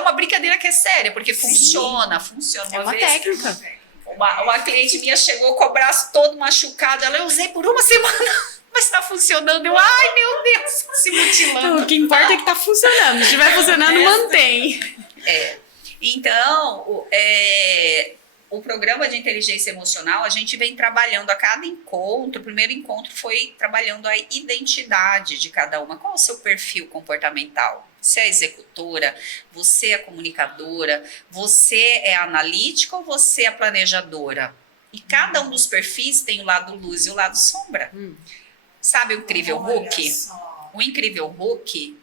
uma brincadeira que é séria, porque funciona. É uma técnica. Uma cliente minha chegou com o braço todo machucado, eu usei por uma semana. Mas tá funcionando. Eu, ai, meu Deus, se mutilando. Então, o que importa é que tá funcionando. Se estiver funcionando, mantém. Então, o programa de inteligência emocional, a gente vem trabalhando a cada encontro. O primeiro encontro foi trabalhando a identidade de cada uma. Qual é o seu perfil comportamental? Você é executora? Você é comunicadora? Você é analítica ou você é planejadora? E cada um dos perfis tem o lado luz e o lado sombra. Sabe o incrível Hulk? O incrível Hulk,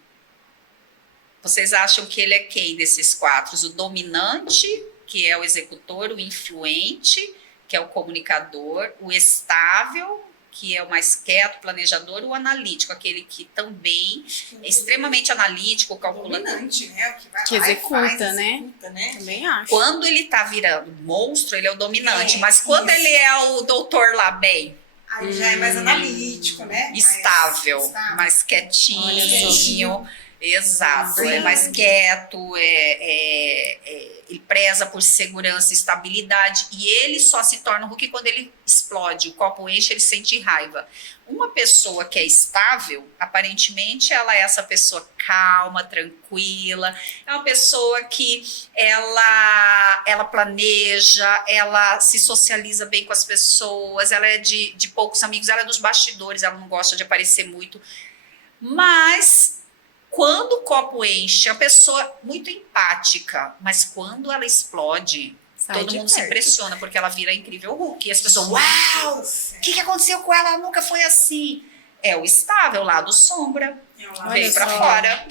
vocês acham que ele é quem desses quatro? O dominante, que é o executor, o influente, que é o comunicador, o estável, que é o mais quieto, planejador, o analítico, aquele que também é extremamente analítico, calculador. Dominante, né? O que vai Que lá e executa, faz, né? executa, né? Também acho. Quando ele tá virando monstro, ele é o dominante, mas quando ele é o doutor lá bem, Aí já é mais analítico, né? estável, mais quietinho, exato, é mais quieto, ele preza por segurança, estabilidade, e ele só se torna Hulk quando ele explode, o copo enche, ele sente raiva. Uma pessoa que é estável, aparentemente ela é essa pessoa calma, tranquila, é uma pessoa que ela planeja, ela se socializa bem com as pessoas, ela é de poucos amigos, ela é dos bastidores, ela não gosta de aparecer muito, mas quando o copo enche, é uma pessoa muito empática, mas quando ela explode, todo mundo se impressiona, porque ela vira incrível Hulk. E as pessoas, uau, o que aconteceu com ela? Ela nunca foi assim. É o estável, lá do sombra, veio pra fora.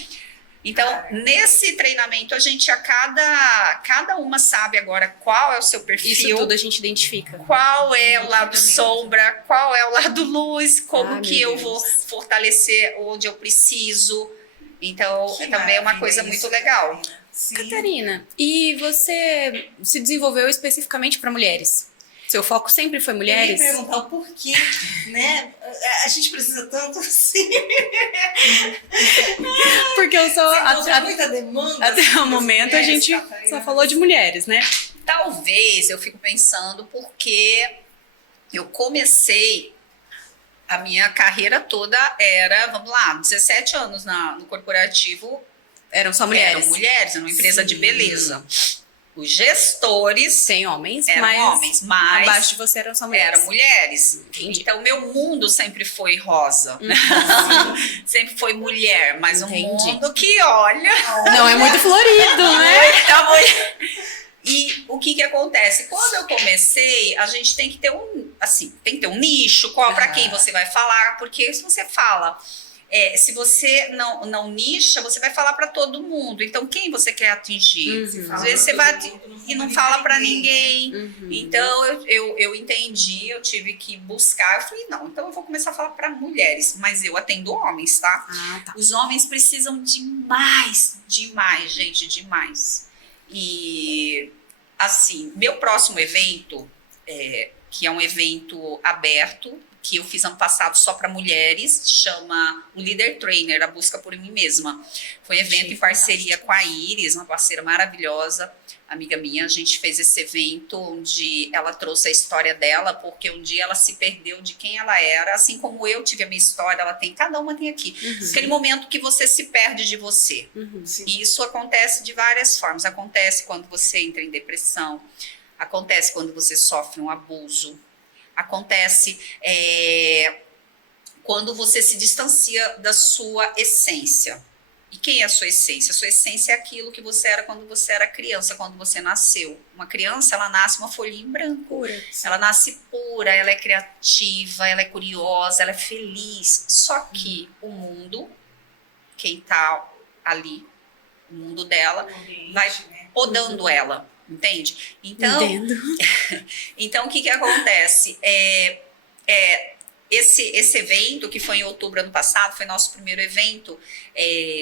Então, nesse treinamento, a gente, cada uma sabe agora qual é o seu perfil. Isso tudo a gente identifica. Qual é o lado sombra, qual é o lado luz, como que eu vou fortalecer onde eu preciso. Então, também é uma coisa muito legal. Sim. Catarina, e você se desenvolveu especificamente para mulheres? Seu foco sempre foi mulheres? Eu ia perguntar o porquê, né? A gente precisa tanto assim. Porque eu sou... muita demanda. Até o momento a gente só falou de mulheres, né? Talvez eu fico pensando porque eu comecei a minha carreira toda vamos lá, 17 anos no corporativo. Eram só mulheres? Eram mulheres, era uma empresa de beleza. Os gestores Tem homens, eram homens, mas abaixo de você eram só mulheres. eram mulheres. Entendi. Então, meu mundo sempre foi rosa. Sempre foi mulher, mas um mundo que, olha... Não é muito florido, né? E o que acontece? Quando eu comecei, a gente tem que ter um nicho, para quem você vai falar, porque se você fala... se você não nicha, você vai falar para todo mundo. Então, quem você quer atingir? Às vezes você vai e não fala para ninguém. Então, eu entendi, eu tive que buscar. Eu falei, não, então eu vou começar a falar para mulheres. Mas eu atendo homens, tá? Tá. Os homens precisam demais, gente, demais. E, assim, meu próximo evento, que é um evento aberto, que eu fiz ano passado só para mulheres, chama o Leader Trainer, a busca por mim mesma. Foi um evento em parceria com a Iris, uma parceira maravilhosa, amiga minha. A gente fez esse evento onde ela trouxe a história dela, porque um dia ela se perdeu de quem ela era, assim como eu tive a minha história, cada uma tem aqui. Aquele momento que você se perde de você. E isso acontece de várias formas. Acontece quando você entra em depressão, acontece quando você sofre um abuso, acontece quando você se distancia da sua essência. E quem é a sua essência? A sua essência é aquilo que você era quando você era criança, quando você nasceu. Uma criança, ela nasce uma folhinha em branco. Pura. Ela nasce pura, ela é criativa, ela é curiosa, ela é feliz. Só que o mundo, quem tá ali, o mundo dela, vai podando ela, entende? Então, então o que acontece? Esse evento, que foi em outubro ano passado, foi nosso primeiro evento,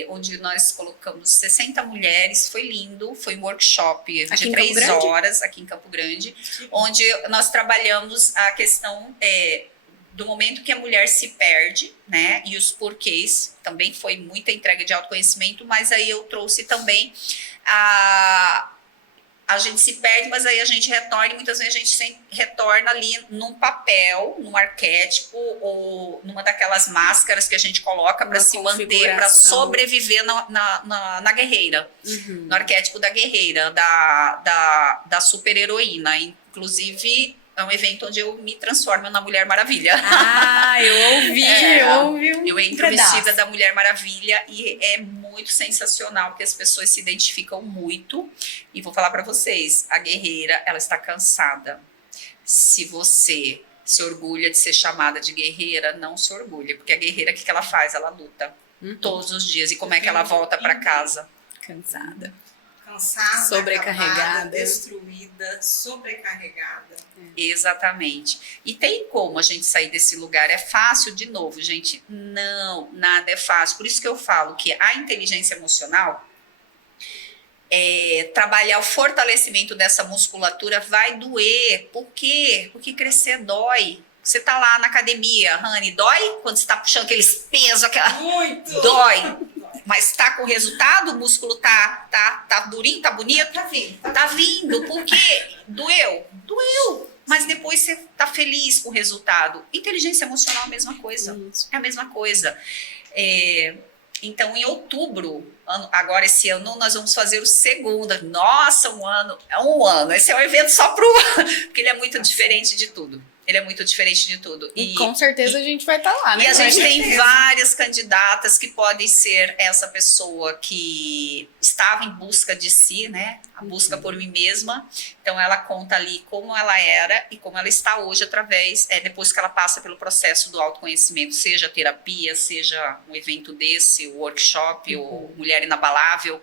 onde nós colocamos 60 mulheres, foi lindo, foi um workshop Aqui de em Campo 3 Grande? horas aqui em Campo Grande, onde nós trabalhamos a questão do momento que a mulher se perde, né, e os porquês. Também foi muita entrega de autoconhecimento, mas aí eu trouxe também a gente se perde, mas aí a gente retorna, e muitas vezes a gente retorna ali num papel, num arquétipo, ou numa daquelas máscaras que a gente coloca para se manter, para sobreviver na guerreira, no arquétipo da guerreira, da super-heroína. Inclusive, é um evento onde eu me transformo na Mulher Maravilha. Ah, eu ouvi Eu entro vestida da Mulher Maravilha e é muito sensacional, porque as pessoas se identificam muito. E vou falar para vocês, a guerreira, ela está cansada. Se você se orgulha de ser chamada de guerreira, não se orgulha, porque a guerreira, o que ela faz? Ela luta todos os dias. E como é que ela volta para casa? Cansada. Cansada, Sobrecarregada. acabada, destruída, sobrecarregada. Exatamente. E tem como a gente sair desse lugar? É fácil? De novo, gente, não, nada é fácil. Por isso que eu falo que a inteligência emocional, trabalhar o fortalecimento dessa musculatura vai doer. Por quê? Porque crescer dói. Você tá lá na academia, Rani, dói? Quando você tá puxando aqueles pesos, Muito! Dói. Mas tá com resultado? O músculo tá durinho, tá bonito? Tá vindo. Tá vindo, porque doeu? Doeu. Mas depois você tá feliz com o resultado. Inteligência emocional é a mesma coisa. É a mesma coisa. Então, em outubro, agora esse ano, nós vamos fazer o segundo. Nossa, um ano. É um ano. Esse é um evento só pro ano, porque ele é muito diferente de tudo. Ele é muito diferente de tudo. E com certeza a gente vai estar lá, né? E a gente tem várias candidatas que podem ser essa pessoa que estava em busca de si, né? A busca por mim mesma. Então, ela conta ali como ela era e como ela está hoje através, depois que ela passa pelo processo do autoconhecimento, seja terapia, seja um evento desse, o workshop, ou Mulher Inabalável.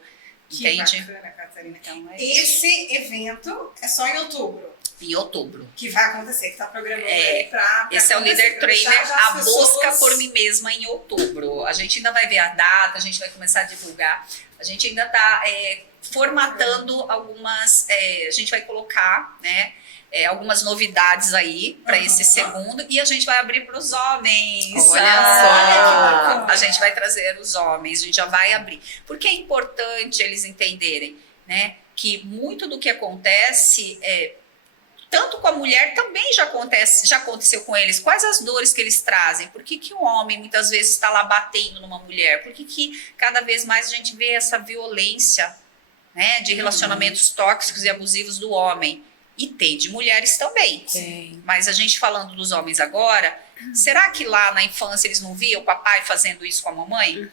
Entende? Que bacana, Catarina. Então, Esse evento é só em outubro. Em outubro. Que vai acontecer, que tá programando aí pra esse é o Leader Trainer, já a busca por mim mesma em outubro. A gente ainda vai ver a data, a gente vai começar a divulgar. A gente ainda tá formatando algumas, a gente vai colocar, né, algumas novidades aí para esse segundo, e a gente vai abrir para os homens. Olha só! A gente vai trazer os homens, a gente já vai abrir. Porque é importante eles entenderem, né, que muito do que acontece tanto com a mulher também já aconteceu com eles. Quais as dores que eles trazem? Por que o homem muitas vezes está lá batendo numa mulher? Por que cada vez mais a gente vê essa violência, né, de relacionamentos tóxicos e abusivos do homem? E tem de mulheres também. Tem. Mas a gente falando dos homens agora, será que lá na infância eles não viam o papai fazendo isso com a mamãe?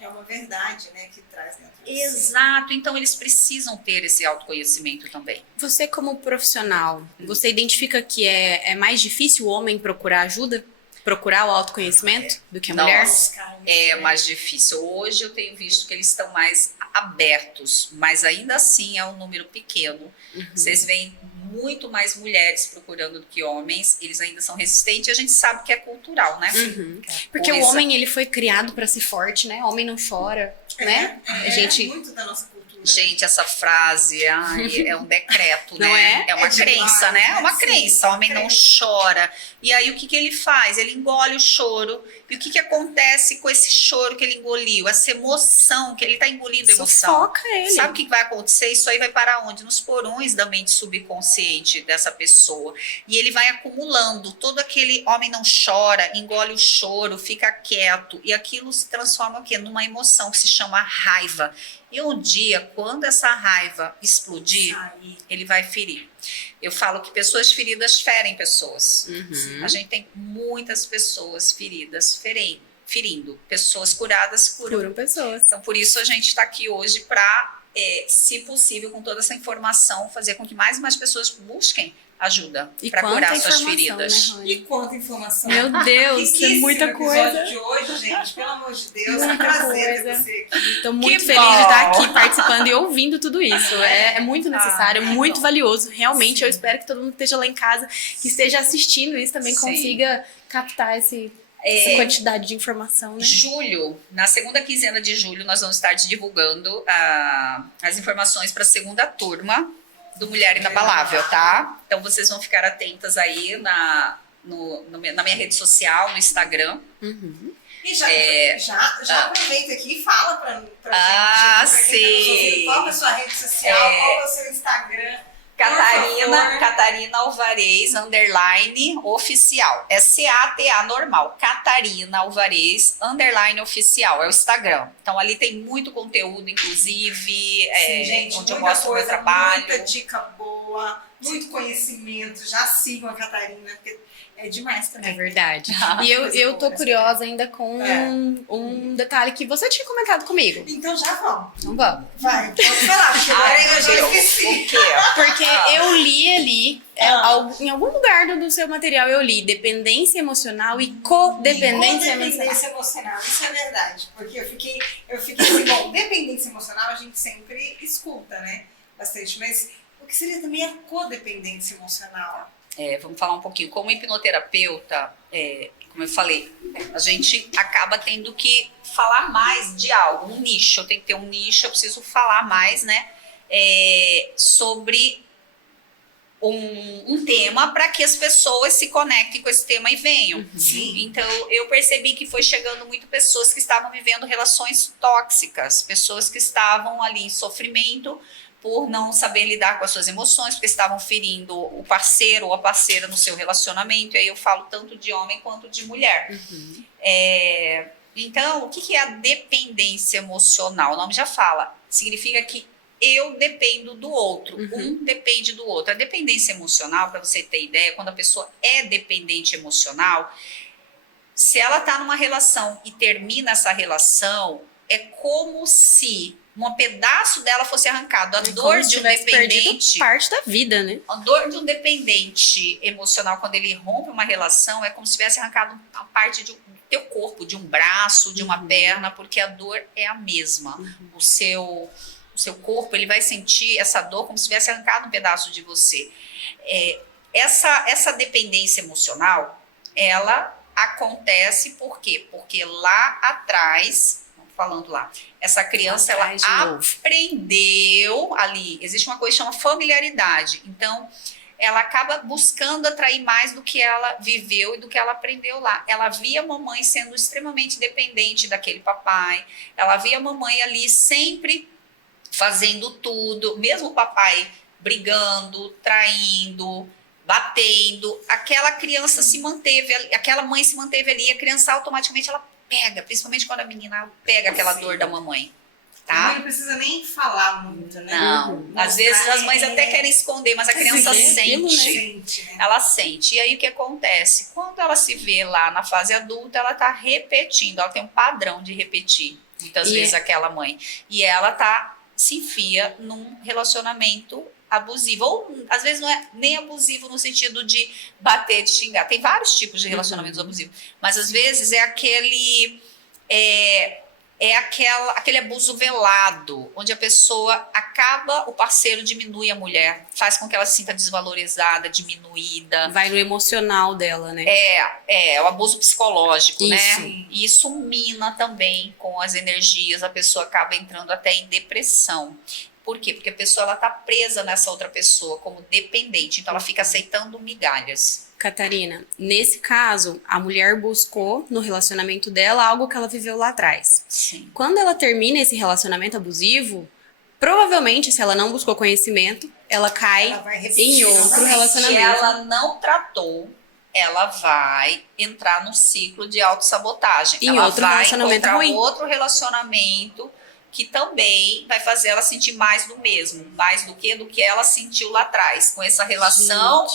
É uma verdade, né, que traz dentro de si. Exato, então eles precisam ter esse autoconhecimento também. Você como profissional, você identifica que é mais difícil o homem procurar ajuda? Procurar o autoconhecimito do que a mulher? É mais difícil. Hoje eu tenho visto que eles estão mais abertos, mas ainda assim é um número pequeno. Vocês veem muito mais mulheres procurando do que homens, eles ainda são resistentes, e a gente sabe que é cultural, né? Porque o homem, ele foi criado para ser forte, né? O homem não chora, né? É muito da nossa cultura. Gente, essa frase ai, é um decreto, Não né? é? É uma É crença, demais, né? É uma sim, crença. O homem não crença. chora. E aí, o que ele faz? Ele engole o choro. E o que acontece com esse choro que ele engoliu? Essa emoção, que ele tá engolindo emoção. Sufoca ele. Sabe o que vai acontecer? Isso aí vai parar onde? Nos porões da mente subconsciente dessa pessoa. E ele vai acumulando. Todo aquele homem não chora, engole o choro, fica quieto. E aquilo se transforma o quê? Numa emoção que se chama raiva. E um dia, quando essa raiva explodir, ele vai ferir. Eu falo que pessoas feridas ferem pessoas. Uhum. A gente tem muitas pessoas feridas ferindo. Pessoas curadas curam. Curam pessoas. Então, por isso a gente está aqui hoje para, se possível, com toda essa informação, fazer com que mais e mais pessoas busquem ajuda E para quanta curar suas informação, feridas. né, Rony? E quanta informação. Meu Deus, é Riquíssimo muita o episódio coisa. de hoje, gente. Pelo amor de Deus, é um Muita prazer ter coisa. você aqui. Tô muito Que feliz bom. de estar aqui participando e ouvindo tudo isso. É muito necessário, é muito bom. valioso. Realmente, Sim. eu espero que todo mundo que esteja lá em casa, que esteja assistindo isso, também Sim. consiga captar essa quantidade de informação, né? Julho, na segunda quinzena de julho, nós vamos estar divulgando as informações para a segunda turma do Mulher Inabalável, tá? Então vocês vão ficar atentas aí na minha rede social, no Instagram. Uhum. E já aproveita aqui e fala pra gente, pra quem tá nos sim. ouvindo, qual é a sua rede social, qual é o seu Instagram. Catarina Alvarez, _, oficial. É CATA normal. Catarina Alvarez, _ oficial. É o Instagram. Então ali tem muito conteúdo, inclusive, Sim, gente, onde eu muita mostro o meu coisa, trabalho. muita dica boa, muito conhecimento. Já sigam a Catarina, porque é demais É também. verdade. Ah, E coisa eu tô boa, curiosa ainda com um detalhe que você tinha comentado comigo. Então já vamos. Então vamos. Vai, pode falar, porque agora eu já esqueci. O quê? Porque eu li ali, em algum lugar do seu material eu li dependência emocional e codependência emocional. Dependência emocional, isso é verdade. Porque eu fiquei assim, bom, dependência emocional a gente sempre escuta, né? Bastante, mas o que seria também a codependência emocional? Vamos falar um pouquinho. Como hipnoterapeuta, como eu falei, a gente acaba tendo que falar mais de algo, um nicho. Eu tenho que ter um nicho, eu preciso falar mais, né? Sobre um tema para que as pessoas se conectem com esse tema e venham. Sim. Então, eu percebi que foi chegando muito pessoas que estavam vivendo relações tóxicas, pessoas que estavam ali em sofrimento por não saber lidar com as suas emoções, porque estavam ferindo o parceiro ou a parceira no seu relacionamento. E aí eu falo tanto de homem quanto de mulher. Uhum. Então, o que é a dependência emocional? O nome já fala. Significa que eu dependo do outro, um depende do outro. A dependência emocional, para você ter ideia, quando a pessoa é dependente emocional, se ela está numa relação e termina essa relação, é como se um pedaço dela fosse arrancado. A dor de um dependente, parte da vida, né? a dor de um dependente emocional, quando ele rompe uma relação, é como se tivesse arrancado uma parte do teu corpo, de um braço, de uma perna, porque a dor é a mesma. O seu corpo, ele vai sentir essa dor como se tivesse arrancado um pedaço de você. Essa dependência emocional, ela acontece por quê? Porque lá atrás, falando lá, essa criança, ela aprendeu ali, existe uma coisa que chama familiaridade. Então, ela acaba buscando atrair mais do que ela viveu e do que ela aprendeu lá. Ela via a mamãe sendo extremamente dependente daquele papai, ela via a mamãe ali sempre fazendo tudo, mesmo o papai brigando, traindo, batendo, aquela criança se manteve, aquela mãe se manteve ali, a criança automaticamente ela pega, principalmente quando a menina pega aquela dor da mamãe, tá? Não precisa nem falar muito, né? Não, às vezes as mães até querem esconder, mas a criança sente. Sente, né? Ela sente. E aí o que acontece? Quando ela se vê lá na fase adulta, ela tá repetindo, ela tem um padrão de repetir, muitas vezes, aquela mãe. E ela se enfia num relacionamento abusivo, ou às vezes não é nem abusivo no sentido de bater, de xingar, tem vários tipos de relacionamentos abusivos, mas às vezes é aquele aquele abuso velado, onde a pessoa acaba, o parceiro diminui a mulher, faz com que ela se sinta desvalorizada, diminuída. Vai no emocional dela, né? É o abuso psicológico, Isso. né? E isso mina também com as energias, a pessoa acaba entrando até em depressão. Por quê? Porque a pessoa ela tá presa nessa outra pessoa como dependente, então ela fica aceitando migalhas. Catarina, nesse caso, a mulher buscou no relacionamento dela algo que ela viveu lá atrás. Sim. Quando ela termina esse relacionamento abusivo, provavelmente, se ela não buscou conhecimento, ela cai Ela vai repetir em outro novamente. Se relacionamento. ela não tratou, ela vai entrar num ciclo de autossabotagem. Em Ela outro vai relacionamento encontrar ruim. outro relacionamento que também vai fazer ela sentir mais do mesmo, mais do que ela sentiu lá atrás, com essa relação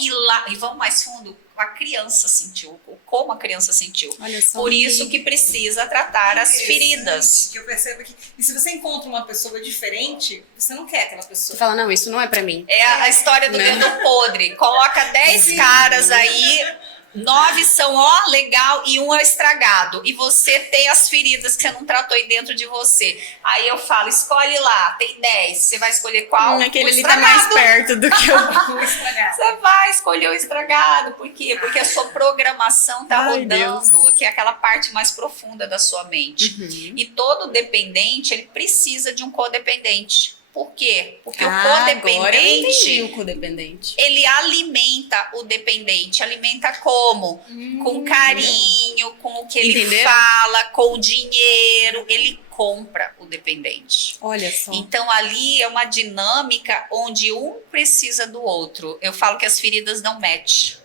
e vamos mais fundo, a criança sentiu, como a criança sentiu. Olha só. Por isso que precisa tratar as feridas. Que eu percebo que. E se você encontra uma pessoa diferente, você não quer aquela Você pessoa. fala, não, isso não é pra mim. É a história do dedo podre. Coloca 10 caras aí, 9 são ó, legal e um é estragado. E você tem as feridas que você não tratou aí dentro de você. Aí eu falo, escolhe lá, tem 10. Você vai escolher qual? Aquele O ali tá mais estragado. perto do que o... Vou estragar. Você vai escolher o estragado. Por quê? Porque a sua programação tá Ai, rodando, que é aquela parte mais profunda da sua mente. E todo dependente, ele precisa de um codependente. Por quê? Porque o Agora eu codependente, entendi o codependente. ele alimenta o dependente. Alimenta como? Com carinho, com o que ele Entendeu? fala, com o dinheiro. Ele compra o dependente. Olha só. Então ali é uma dinâmica onde um precisa do outro. Eu falo que as feridas não match.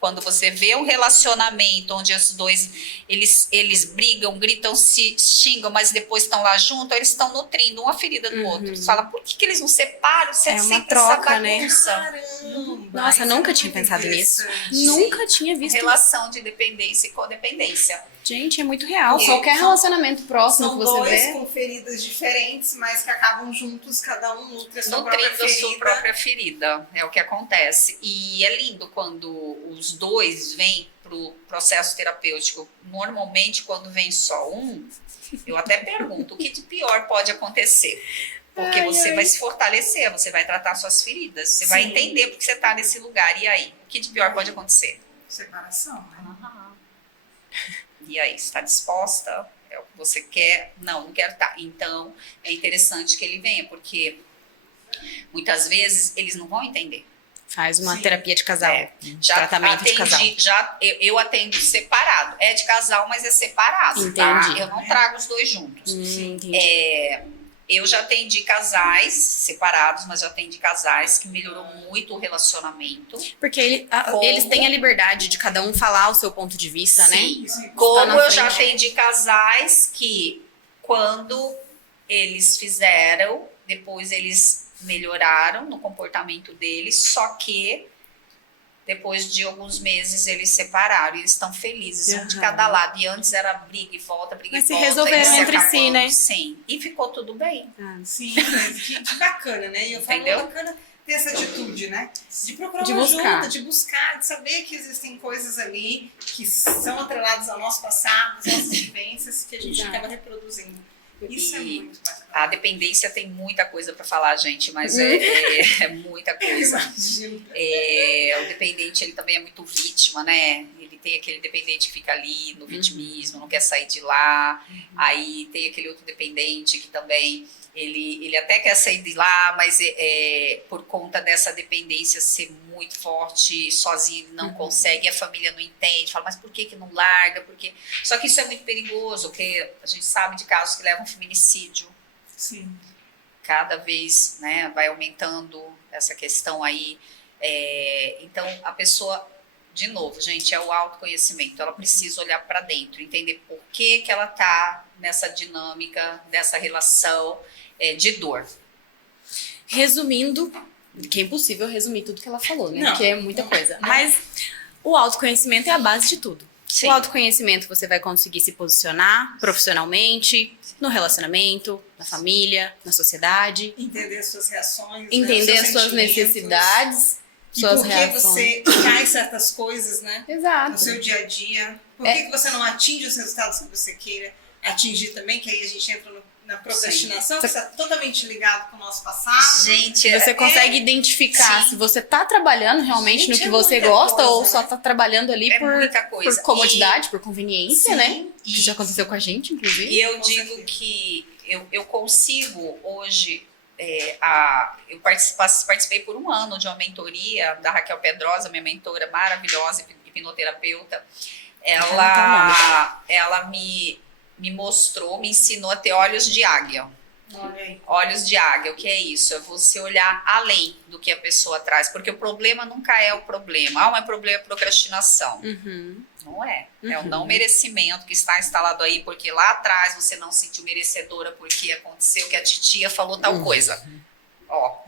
Quando você vê um relacionamento onde os dois eles brigam, gritam, se xingam, mas depois estão lá juntos, eles estão nutrindo uma ferida do outro. Você fala, por que eles não separam? Você É uma sempre troca, essa né? bagunça. Caramba, Nossa, isso nunca é tinha muito pensado nisso. interessante. Nunca tinha visto. Relação de dependência e codependência. Gente, é muito real. E Qualquer relacionamento próximo São que você dois vê. com feridas diferentes, mas que acabam juntos, cada um nutre a sua própria Nutrindo a ferida. sua própria ferida. É o que acontece. E é lindo quando os dois vêm pro processo terapêutico. Normalmente, quando vem só um, eu até pergunto, o que de pior pode acontecer? Porque você vai se fortalecer, você vai tratar suas feridas, você vai Sim. entender porque você está nesse lugar. E aí? O que de pior pode acontecer? Separação, né? E aí, está disposta? É o que você quer? Não quero estar. Então, é interessante que ele venha, porque muitas vezes eles não vão entender. Faz uma Sim. terapia de casal. É. Tratamento de casal. Eu atendo separado. É de casal, mas é separado, tá? Entendi. Eu não trago os dois juntos. Entendi. Eu já atendi casais separados, mas já atendi casais que melhorou muito o relacionamento. Porque Como? eles têm a liberdade de cada um falar o seu ponto de vista, né? Sim. Sim. Como Tá na eu já frente. atendi casais que, quando eles fizeram, depois eles melhoraram no comportamento deles, só que depois de alguns meses eles separaram e eles estão felizes, um de cada lado. E antes era briga e volta, briga Mas e se volta. resolveram e entre si, acabando. né? Sim, e ficou tudo bem. Sim, mas que bacana, né? E eu falo, Entendeu? bacana ter essa atitude, né? De procurar De uma buscar. ajuda, de buscar, de saber que existem coisas ali que são atreladas ao nosso passado, às nossas vivências, que a gente Exato. acaba reproduzindo. Isso é E muito bacana. a dependência tem muita coisa para falar, gente, mas é muita coisa. Imagino. O dependente, ele também é muito vítima, né? Ele tem aquele dependente que fica ali no vitimismo, não quer sair de lá. Aí tem aquele outro dependente que também, ele até quer sair de lá, mas por conta dessa dependência ser muito forte, sozinho ele não consegue, a família não entende, fala, mas por que não larga? Só que isso é muito perigoso, porque a gente sabe de casos que levam a feminicídio. Sim. Cada vez, né, vai aumentando essa questão aí. Então, a pessoa, de novo, gente, é o autoconhecimento. Ela precisa olhar para dentro, entender por que ela tá nessa dinâmica, dessa relação de dor. Resumindo, que é impossível resumir tudo que ela falou, né? Não. Porque é muita coisa. Mas o autoconhecimento é a base de tudo. Sim. O autoconhecimento você vai conseguir se posicionar profissionalmente, no relacionamento, na família, na sociedade, Entender as suas reações, entender né, as os suas seus sentimentos, necessidades, e suas por que reações. você faz certas coisas, né? No Exato. seu dia a dia. Por que você não atinge os resultados que você queira atingir também? Que aí a gente entra na procrastinação, que está totalmente ligado com o nosso passado. Gente, Você consegue identificar sim. se você tá trabalhando realmente Gente, no que é você muita gosta coisa, ou só né? tá trabalhando ali é por muita coisa. comodidade, por conveniência, Sim, né? E- Que já aconteceu com a gente, inclusive. E eu Com digo certeza. que eu consigo hoje Eu participei por um ano de uma mentoria da Raquel Pedrosa, minha mentora maravilhosa, hipnoterapeuta. Ela me mostrou, me ensinou a ter olhos de águia. Olha aí. Olhos de águia, o que é isso? É você olhar além do que a pessoa traz, porque o problema nunca é o problema. Mas o problema é procrastinação. Não é. É o não merecimento que está instalado aí, porque lá atrás você não se sentiu merecedora porque aconteceu que a titia falou tal coisa. Ó,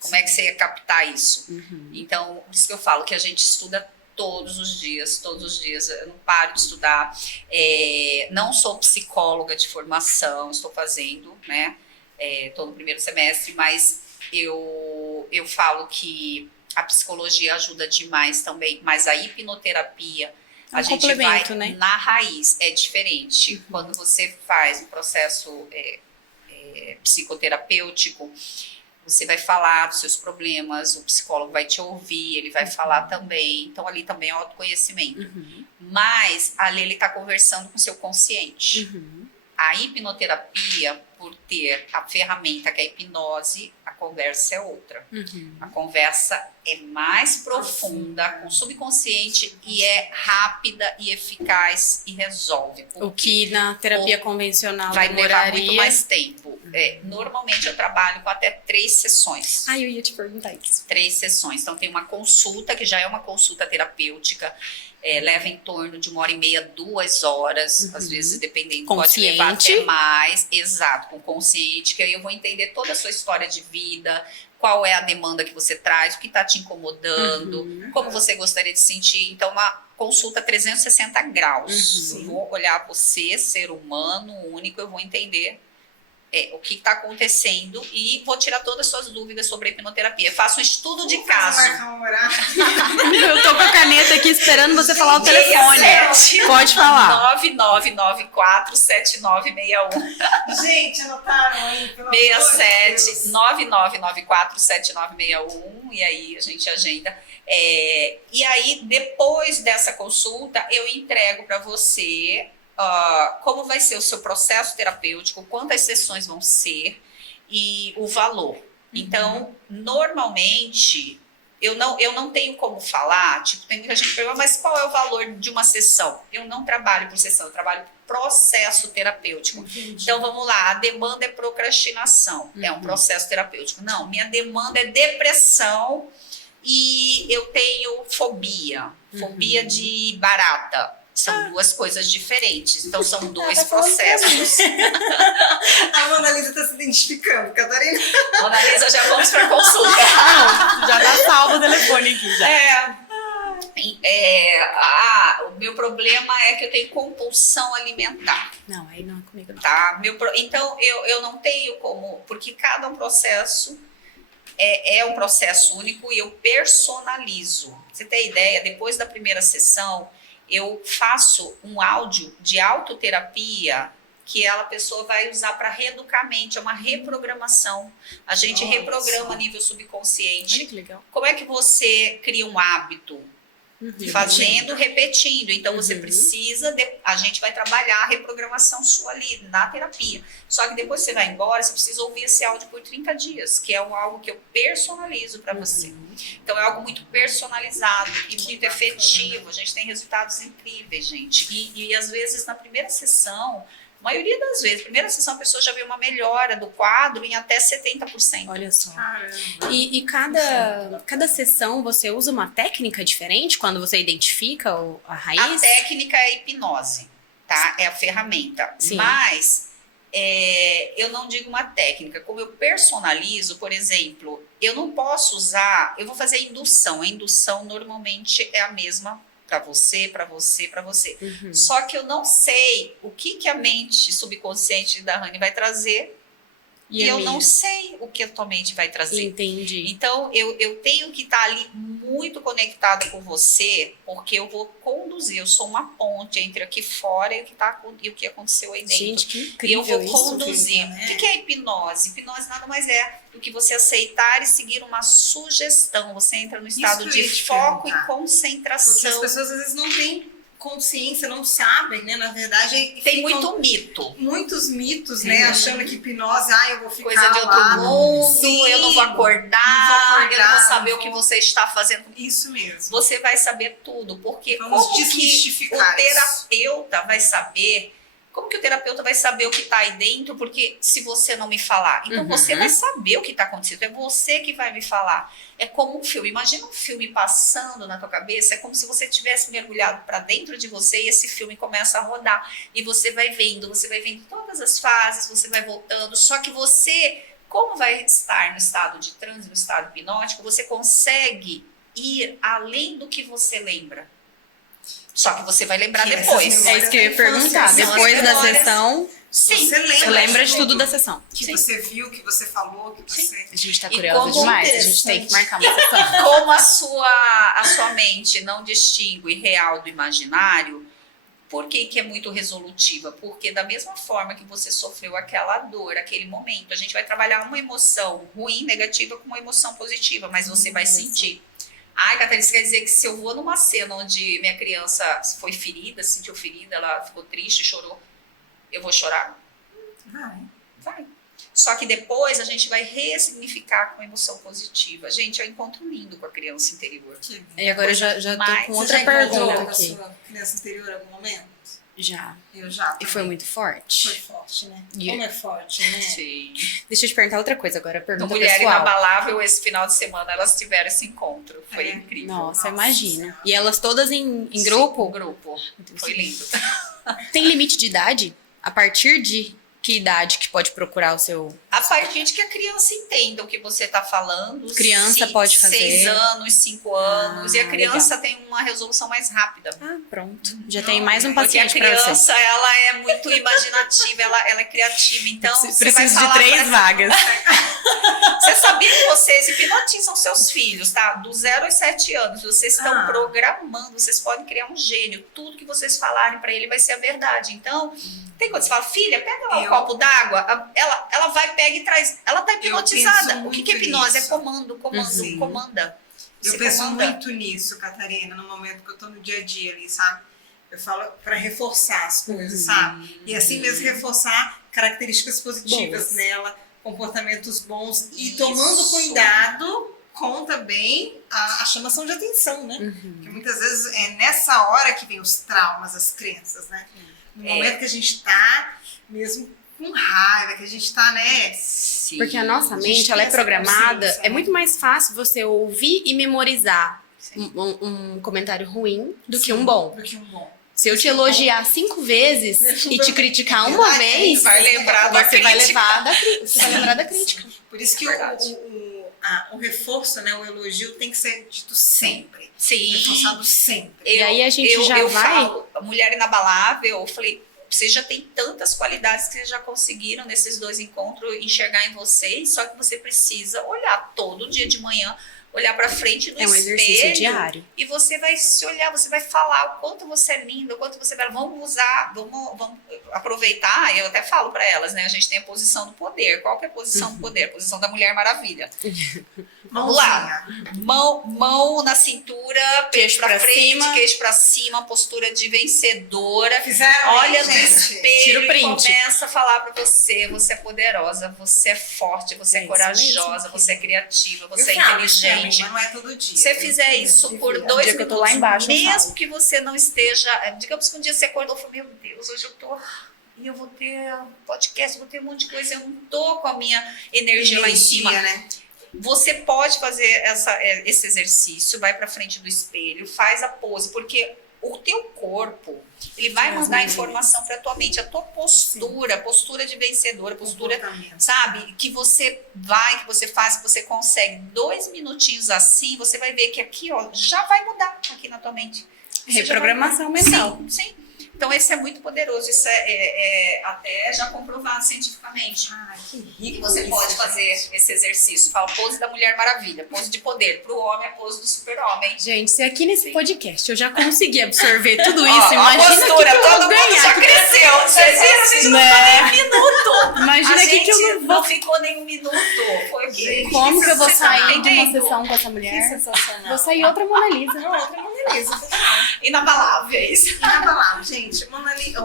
como é que você ia captar isso? Então, por isso que eu falo que a gente estuda todos os dias, eu não paro de estudar. Não sou psicóloga de formação, estou fazendo, né? Estou no primeiro semestre, mas eu falo que a psicologia ajuda demais também, mas a hipnoterapia, a gente vai, né, na raiz, é diferente. Quando você faz um processo psicoterapêutico, você vai falar dos seus problemas, o psicólogo vai te ouvir, ele vai falar também. Então, ali também é autoconhecimento. Mas, ali ele está conversando com o seu consciente. A hipnoterapia, por ter a ferramenta que é a hipnose, a conversa é outra. A conversa é mais profunda, com o subconsciente, e é rápida e eficaz e resolve. O que na terapia convencional vai levar demoraria muito mais tempo. Normalmente eu trabalho com até 3 sessões. Eu ia te perguntar isso. 3 sessões. Então tem uma consulta, que já é uma consulta terapêutica, leva em torno de 1h30, 2 horas, às vezes dependendo, pode levar até mais. Exato, com consciente, que aí eu vou entender toda a sua história de vida, qual é a demanda que você traz, o que está te incomodando, como você gostaria de se sentir. Então, uma consulta 360 graus. Eu vou olhar você, ser humano, único, eu vou entender o que está acontecendo e vou tirar todas as suas dúvidas sobre a hipnoterapia. Faço um estudo de caso. Eu tô com a caneta aqui esperando você falar o telefone. 67 Pode falar. 99947961. Gente, anotaram aí? 67 99947961. E aí a gente agenda. E aí, depois dessa consulta, eu entrego para você como vai ser o seu processo terapêutico, quantas sessões vão ser e o valor. Então, normalmente, eu não tenho como falar, tem muita gente que pergunta, mas qual é o valor de uma sessão? Eu não trabalho por sessão, eu trabalho por processo terapêutico. Então, vamos lá, a demanda é procrastinação, é um processo terapêutico. Não, minha demanda é depressão e eu tenho fobia de barata. São 2 coisas diferentes, então são 2 processos. A Mona Lisa está se identificando, Catarina. Mona Lisa, já vamos para consulta. Já tá salvo o telefone aqui. O meu problema é que eu tenho compulsão alimentar. Não, aí não é comigo não. Tá? Então, eu não tenho como, porque cada processo é um processo único e eu personalizo. Você tem ideia, depois da primeira sessão, eu faço um áudio de autoterapia que a pessoa vai usar para reeducar a mente, é uma reprogramação. A gente reprograma a nível subconsciente. Olha que legal. Como é que você cria um hábito? Fazendo, repetindo. Então você precisa, a gente vai trabalhar a reprogramação sua ali na terapia. Só que depois você vai embora, você precisa ouvir esse áudio por 30 dias, que é algo que eu personalizo para você. Então é algo muito personalizado e muito efetivo. A gente tem resultados incríveis, gente. E às vezes na primeira sessão, a maioria das vezes, primeira sessão a pessoa já vê uma melhora do quadro em até 70%. Olha só. E cada sessão você usa uma técnica diferente quando você identifica a raiz? A técnica é a hipnose, tá? É a ferramenta. Sim. Mas eu não digo uma técnica. Como eu personalizo, por exemplo, eu não posso usar... Eu vou fazer indução. A indução normalmente é a mesma para você, para você, para você. Só que eu não sei o que a mente subconsciente da Rani vai trazer e eu não sei o que a tua mente vai trazer. Entendi. Então, eu tenho que estar ali muito conectada com você, porque eu vou conduzir, eu sou uma ponte entre aqui fora e o que aconteceu aí dentro. Gente, que E incrível eu vou isso, conduzir. né? O que é hipnose? Hipnose nada mais é do que você aceitar e seguir uma sugestão. Você entra no estado Isso que eu ia de te foco e perguntar. Porque as concentração. pessoas às vezes não têm consciência, não sabem, né? Na verdade, Tem ficam muito mito. muitos mitos, né? Achando que hipnose, eu vou ficar Coisa de outro lá. mundo, Sim, eu não vou acordar, eu não vou saber o que vou- você está fazendo. Isso mesmo. Você vai saber tudo, porque Vamos como que desmistificar o terapeuta vai saber, como que o terapeuta vai saber o que está aí dentro, porque se você não me falar, então você vai saber o que está acontecendo, é você que vai me falar. É como um filme, imagina um filme passando na tua cabeça, é como se você tivesse mergulhado para dentro de você e esse filme começa a rodar, e você vai vendo todas as fases, você vai voltando, só que você, como vai estar no estado de transe, no estado hipnótico, você consegue ir além do que você lembra. Só que você vai lembrar Que essas depois. memórias É isso que eu ia perguntar. São Depois as da memórias. sessão, Sim, Você você lembra de tudo da sessão. Que Sim. você viu, que você falou, que você... A gente tá E curiosa como demais. A gente tem que marcar uma sessão. como a sua mente não distingue real do imaginário, por que que é muito resolutiva? Porque da mesma forma que você sofreu aquela dor, aquele momento, a gente vai trabalhar uma emoção ruim, negativa, com uma emoção positiva, mas você vai sentir. Ai, Catarina, isso quer dizer que se eu vou numa cena onde minha criança foi ferida, se sentiu ferida, ela ficou triste, chorou, eu vou chorar? Vai. Só que depois a gente vai ressignificar com emoção positiva. Gente, é um encontro lindo com a criança interior. E agora eu já tô Mas com Você outra já encontrou pergunta com a aqui. sua criança interior em algum momento? Já. Eu já. E foi também. muito forte. Foi forte, né? E- Como é forte, né? Sim. Deixa eu te perguntar outra coisa agora. No Pergunta Mulher pessoal. Inabalável, esse final de semana, elas tiveram esse encontro. Foi É. incrível. Nossa, Nossa imagina. Senhora. E elas todas em Sim, grupo? em grupo. Foi lindo. Tem limite de idade? A partir de que idade que pode procurar o seu... A partir de que a criança entenda o que você está falando. Criança pode fazer. 6 anos, 5 anos. E a Ah, criança tem uma resolução mais rápida. Ah, pronto. Já tem mais um Porque a paciente pra você. criança, ela é muito imaginativa, ela é criativa. Então, você vai Preciso de falar 3 pra- vagas. Você sabia que vocês hipnotizam seus filhos, tá? Do 0 aos 7 anos. Vocês estão programando, vocês podem criar um gênio. Tudo que vocês falarem pra ele vai ser a verdade. Então, tem quando você fala, filha, pega lá um copo d'água, ela vai, pega e traz. Ela tá hipnotizada. penso O que é muito hipnose? nisso. É comando, Sim. comanda. Eu Você penso comanda. muito nisso, Catarina, no momento que eu tô no dia a dia ali, sabe? Eu falo para reforçar as coisas, sabe? E assim mesmo reforçar características positivas Boas. nela, comportamentos bons e Isso. tomando cuidado com também a chamação de atenção, né? Porque muitas vezes é nessa hora que vem os traumas, as crenças, né? No momento que a gente tá mesmo com raiva, que a gente tá, né? Sim. Porque a nossa A gente mente, tem ela é essa programada. consciência, É né? muito mais fácil você ouvir e memorizar Sim. um comentário ruim do que um bom. Do que um bom. Se eu te elogiar 5 vezes e te criticar uma Verdade, vez, vai lembrar da você vai crítica. levar você vai lembrar da crítica. Por isso que Verdade. o reforço, né? O elogio tem que ser dito sempre. Sim. Reforçado sempre. E aí a gente já vai- falo, a Mulher Inabalável, eu falei, vocês já têm tantas qualidades que vocês já conseguiram nesses 2 encontros enxergar em vocês, só que você precisa olhar todo dia de manhã, olhar pra frente do É um espelho. exercício diário. E você vai se olhar, você vai falar o quanto você é linda, o quanto você vai. Vamos usar, vamos aproveitar. Eu até falo para elas, né? A gente tem a posição do poder. Qual que é a posição do poder? A posição da Mulher Maravilha. Vamos lá. Mão na cintura, queixo pra frente, cima. queixo pra cima, postura de vencedora. Fizeram Olha aí, no gente? espelho Tira o e print. começa a falar pra você. Você é poderosa, você é forte, você é, É isso corajosa, mesmo. você é criativa, você é Eu falo, inteligente. mas não é todo dia. Se você fizer isso por É o 2 dia que eu minutos, tô lá embaixo, eu mesmo falo. que você não esteja... Digamos que um dia você acordou e falou, meu Deus, hoje eu tô... E eu vou ter podcast, vou ter um monte de coisa, eu não tô com a minha energia lá em cima. né? Você pode fazer esse exercício, vai pra frente do espelho, faz a pose, porque o teu corpo, ele vai mandar informação pra tua mente, a tua postura, postura de vencedora, postura, Comportamento. sabe, que você vai, que você faz, que você consegue 2 minutinhos assim, você vai ver que aqui, ó, já vai mudar aqui na tua mente. Você já vai Reprogramação mudar. mental. Sim, sim. Então, esse é muito poderoso, isso é até já comprovado cientificamente. Ai, que E rico. você isso, pode gente. fazer esse exercício. Fala, pose da Mulher Maravilha, pose de poder. Para o homem, é pose do super-homem. Gente, se aqui nesse podcast eu já consegui absorver tudo Ó, isso, a imagina o que postura, que eu todo vou mundo já ganhar. cresceu. Vocês viram? A gente não ficou nem um minuto. Imagina A o que gente que eu não vou... ficou nem um minuto. Foi o quê? Gente, Como que eu vou Você tá sair de uma entendendo? sessão com essa Que mulher? sensacional. Vou sair outra Mona Lisa. Não, outra Mona Lisa, total. Inabaláveis. E na palavra, gente, Mona Lisa,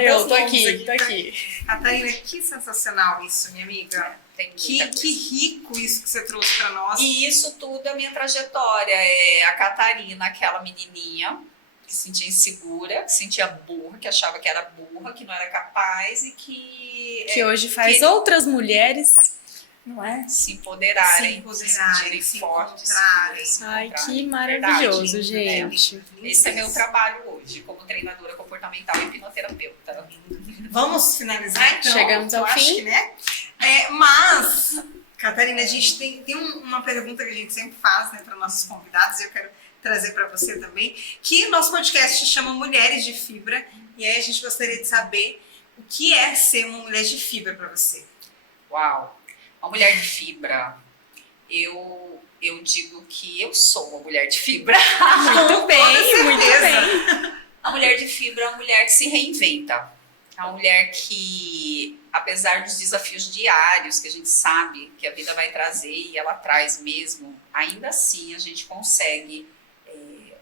Eu tô aqui, tô aqui. Catarina, que sensacional isso, minha amiga. Tem muita Que coisa. rico isso que você trouxe pra nós. E isso tudo é a minha trajetória. É a Catarina, aquela menininha que se sentia insegura, que se sentia burra, que achava que era burra, que não era capaz e Que hoje faz que- outras mulheres, não é? se empoderarem, Se empoderarem, sentirem se fortes. encontrarem. se Ai, encontrarem. que maravilhoso, Verdade. gente. Esse é meu trabalho hoje, como treinadora comportamental e hipnoterapeuta. Vamos finalizar então? Chegamos ao Eu acho fim. que, né? Mas, Catarina, a gente tem uma pergunta que a gente sempre faz, né, para nossos convidados, e eu quero trazer para você também, que nosso podcast se chama Mulheres de Fibra, e aí a gente gostaria de saber o que é ser uma mulher de fibra para você. Uau! Uma mulher de fibra. Eu digo que eu sou uma mulher de fibra. Muito bem, muito certeza. bem. A mulher de fibra é uma mulher que se reinventa. É uma mulher que, apesar dos desafios diários que a gente sabe que a vida vai trazer, e ela traz mesmo, ainda assim a gente consegue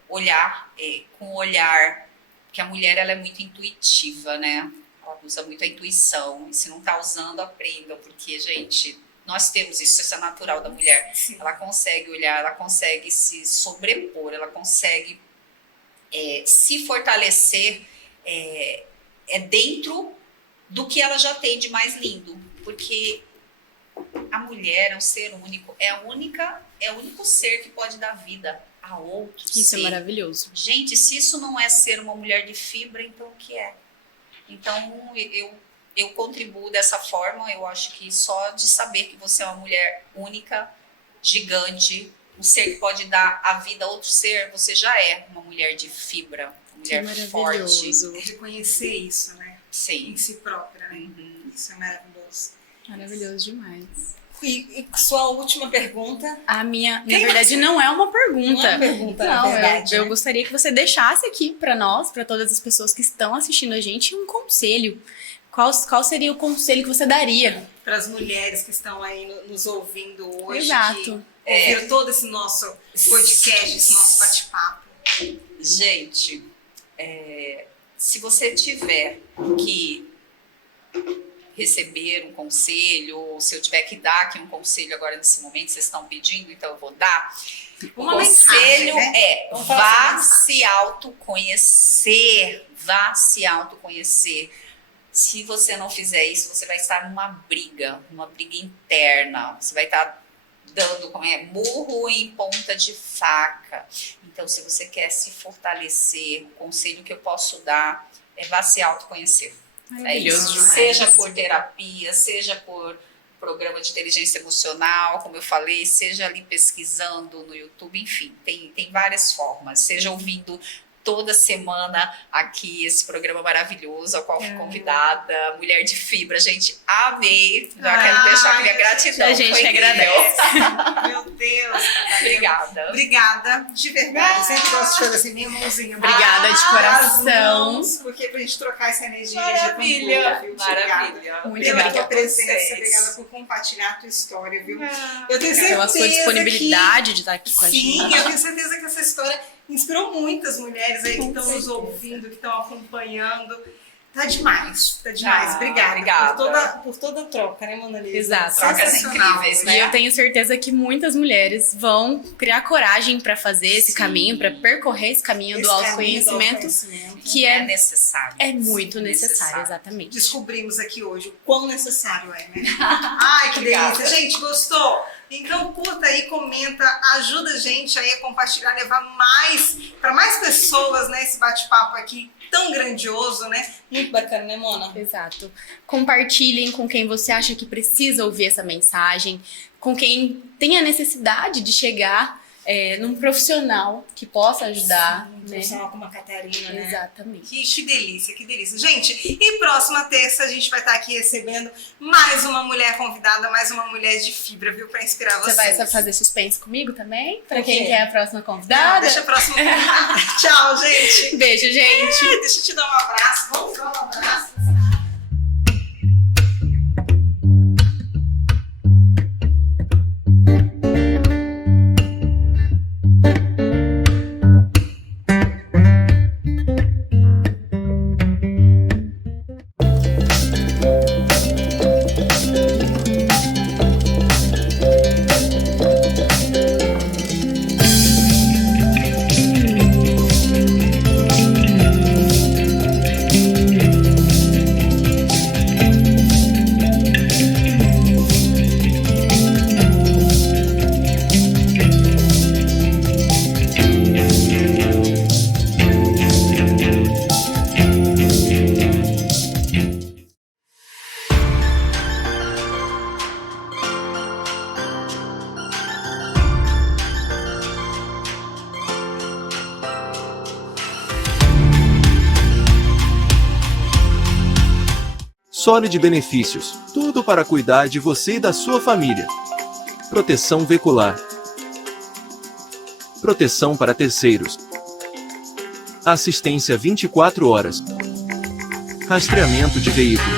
olhar com o olhar, que a mulher ela é muito intuitiva, né? Ela usa muito a intuição, e se não está usando, aprenda, porque, gente, nós temos isso, isso é natural da mulher. Sim. Ela consegue olhar, ela consegue se sobrepor, ela consegue se fortalecer dentro do que ela já tem de mais lindo, porque a mulher é um ser único, é o único ser que pode dar vida a outro Isso ser. é maravilhoso. Gente, se isso não é ser uma mulher de fibra, então o que é? Então eu contribuo dessa forma. Eu acho que só de saber que você é uma mulher única, gigante, um ser que pode dar a vida a outro ser, você já é uma mulher de fibra, uma Que mulher forte. maravilhoso. Reconhecer isso, né? Sim. Em si própria, né? Uhum. Isso é maravilhoso. Maravilhoso demais. E sua última pergunta? A minha, na Tem verdade, não é uma pergunta. Não é uma pergunta, na Não, verdade, eu né? gostaria que você deixasse aqui para nós, para todas as pessoas que estão assistindo a gente, um conselho. Qual seria o conselho que você daria? Para as mulheres que estão aí nos ouvindo hoje, Exato. que ouviram todo esse nosso podcast, esse nosso bate-papo. Gente, se você tiver que receber um conselho, ou se eu tiver que dar aqui um conselho agora nesse momento, vocês estão pedindo, então eu vou dar. Uma O conselho mensagem, né? é: Vamos falar vá sobre mensagem. se autoconhecer, vá se autoconhecer. Se você não fizer isso, você vai estar numa briga interna, você vai estar dando murro em ponta de faca. Então, se você quer se fortalecer, o conselho que eu posso dar é vá se autoconhecer. Maravilhoso demais. Seja por terapia, seja por programa de inteligência emocional, como eu falei, seja ali pesquisando no YouTube, enfim, tem várias formas. Seja ouvindo toda semana aqui esse programa maravilhoso, ao qual fui convidada, Mulher de Fibra. Gente, amei. Já quero deixar a minha gratidão. a gente Foi que incrível. agradece. Meu Deus, Catarina. Obrigada. Obrigada, de verdade. Eu sempre gosto de fazer assim, minha mãozinha. Obrigada de As coração. mãos, porque pra gente trocar essa energia. Maravilha. Viu? Maravilha. Muito Pela obrigada tua a presença, vocês. obrigada por compartilhar a tua história, viu? Eu tenho certeza Pela sua disponibilidade de estar aqui com a gente. Sim, eu tenho certeza que essa história inspirou muitas mulheres aí que estão nos ouvindo, que estão acompanhando. Tá demais, tá demais. Ah, Obrigada. obrigada. Por toda a troca, né, Mona Lisa? Exato. Trocas Sensacional. incríveis, E né? eu tenho certeza que muitas mulheres vão criar coragem para fazer esse caminho, para percorrer esse caminho do Esse caminho autoconhecimento, autoconhecimento. que É é necessário. muito necessário, exatamente. Descobrimos aqui hoje o quão necessário é, né? Ai, que delícia. Obrigada. Gente, gostou? Então curta aí, comenta, ajuda a gente aí a compartilhar, levar para mais pessoas, né, esse bate-papo aqui tão grandioso, né? Muito bacana, né, Mona? Exato. Compartilhem com quem você acha que precisa ouvir essa mensagem, com quem tem a necessidade de chegar num profissional que possa ajudar, Um né? profissional como a Catarina, né? Exatamente. Que delícia, que delícia. Gente, e próxima terça a gente vai estar aqui recebendo mais uma mulher convidada, mais uma mulher de fibra, viu? Pra inspirar Você vocês. vai fazer suspense comigo também? Pra Por quê? quem quer a próxima Não, convidada? deixa a próxima convidada. Tchau, gente. Beijo, gente. Deixa eu te dar um abraço. Vamos dar um abraço. Solid Benefícios, tudo para cuidar de você e da sua família. Proteção veicular. Proteção para terceiros. Assistência 24 horas. Rastreamento de veículo.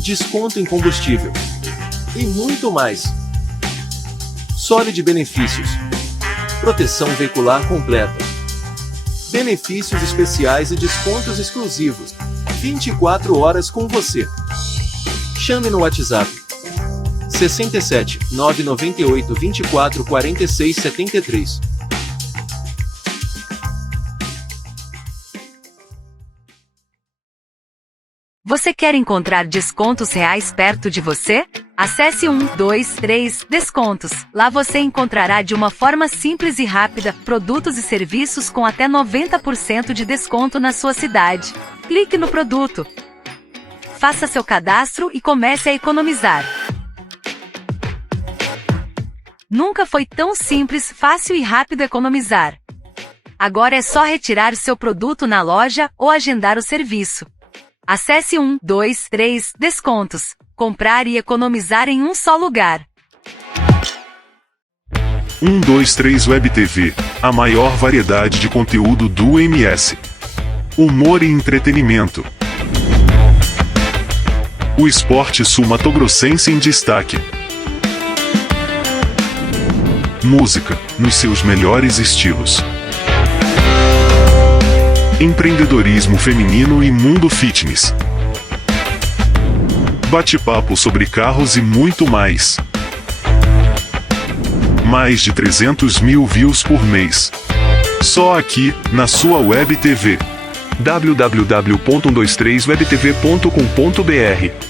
Desconto em combustível. E muito mais. Solid Benefícios. Proteção veicular completa. Benefícios especiais e descontos exclusivos. 24 horas com você. Chame no WhatsApp 67 998 24 46 73. Você quer encontrar descontos reais perto de você? Acesse 123 Descontos. Lá você encontrará de uma forma simples e rápida produtos e serviços com até 90% de desconto na sua cidade. Clique no produto. Faça seu cadastro e comece a economizar. Nunca foi tão simples, fácil e rápido economizar. Agora é só retirar seu produto na loja ou agendar o serviço. Acesse 123 Descontos. Comprar e economizar em um só lugar. 123 Web TV, a maior variedade de conteúdo do MS. Humor e entretenimento. O esporte sul-mato-grossense em destaque. Música, nos seus melhores estilos. Empreendedorismo feminino e mundo fitness. Bate-papo sobre carros e muito mais. Mais de 300 mil views por mês. Só aqui, na sua Web TV. www.123webtv.com.br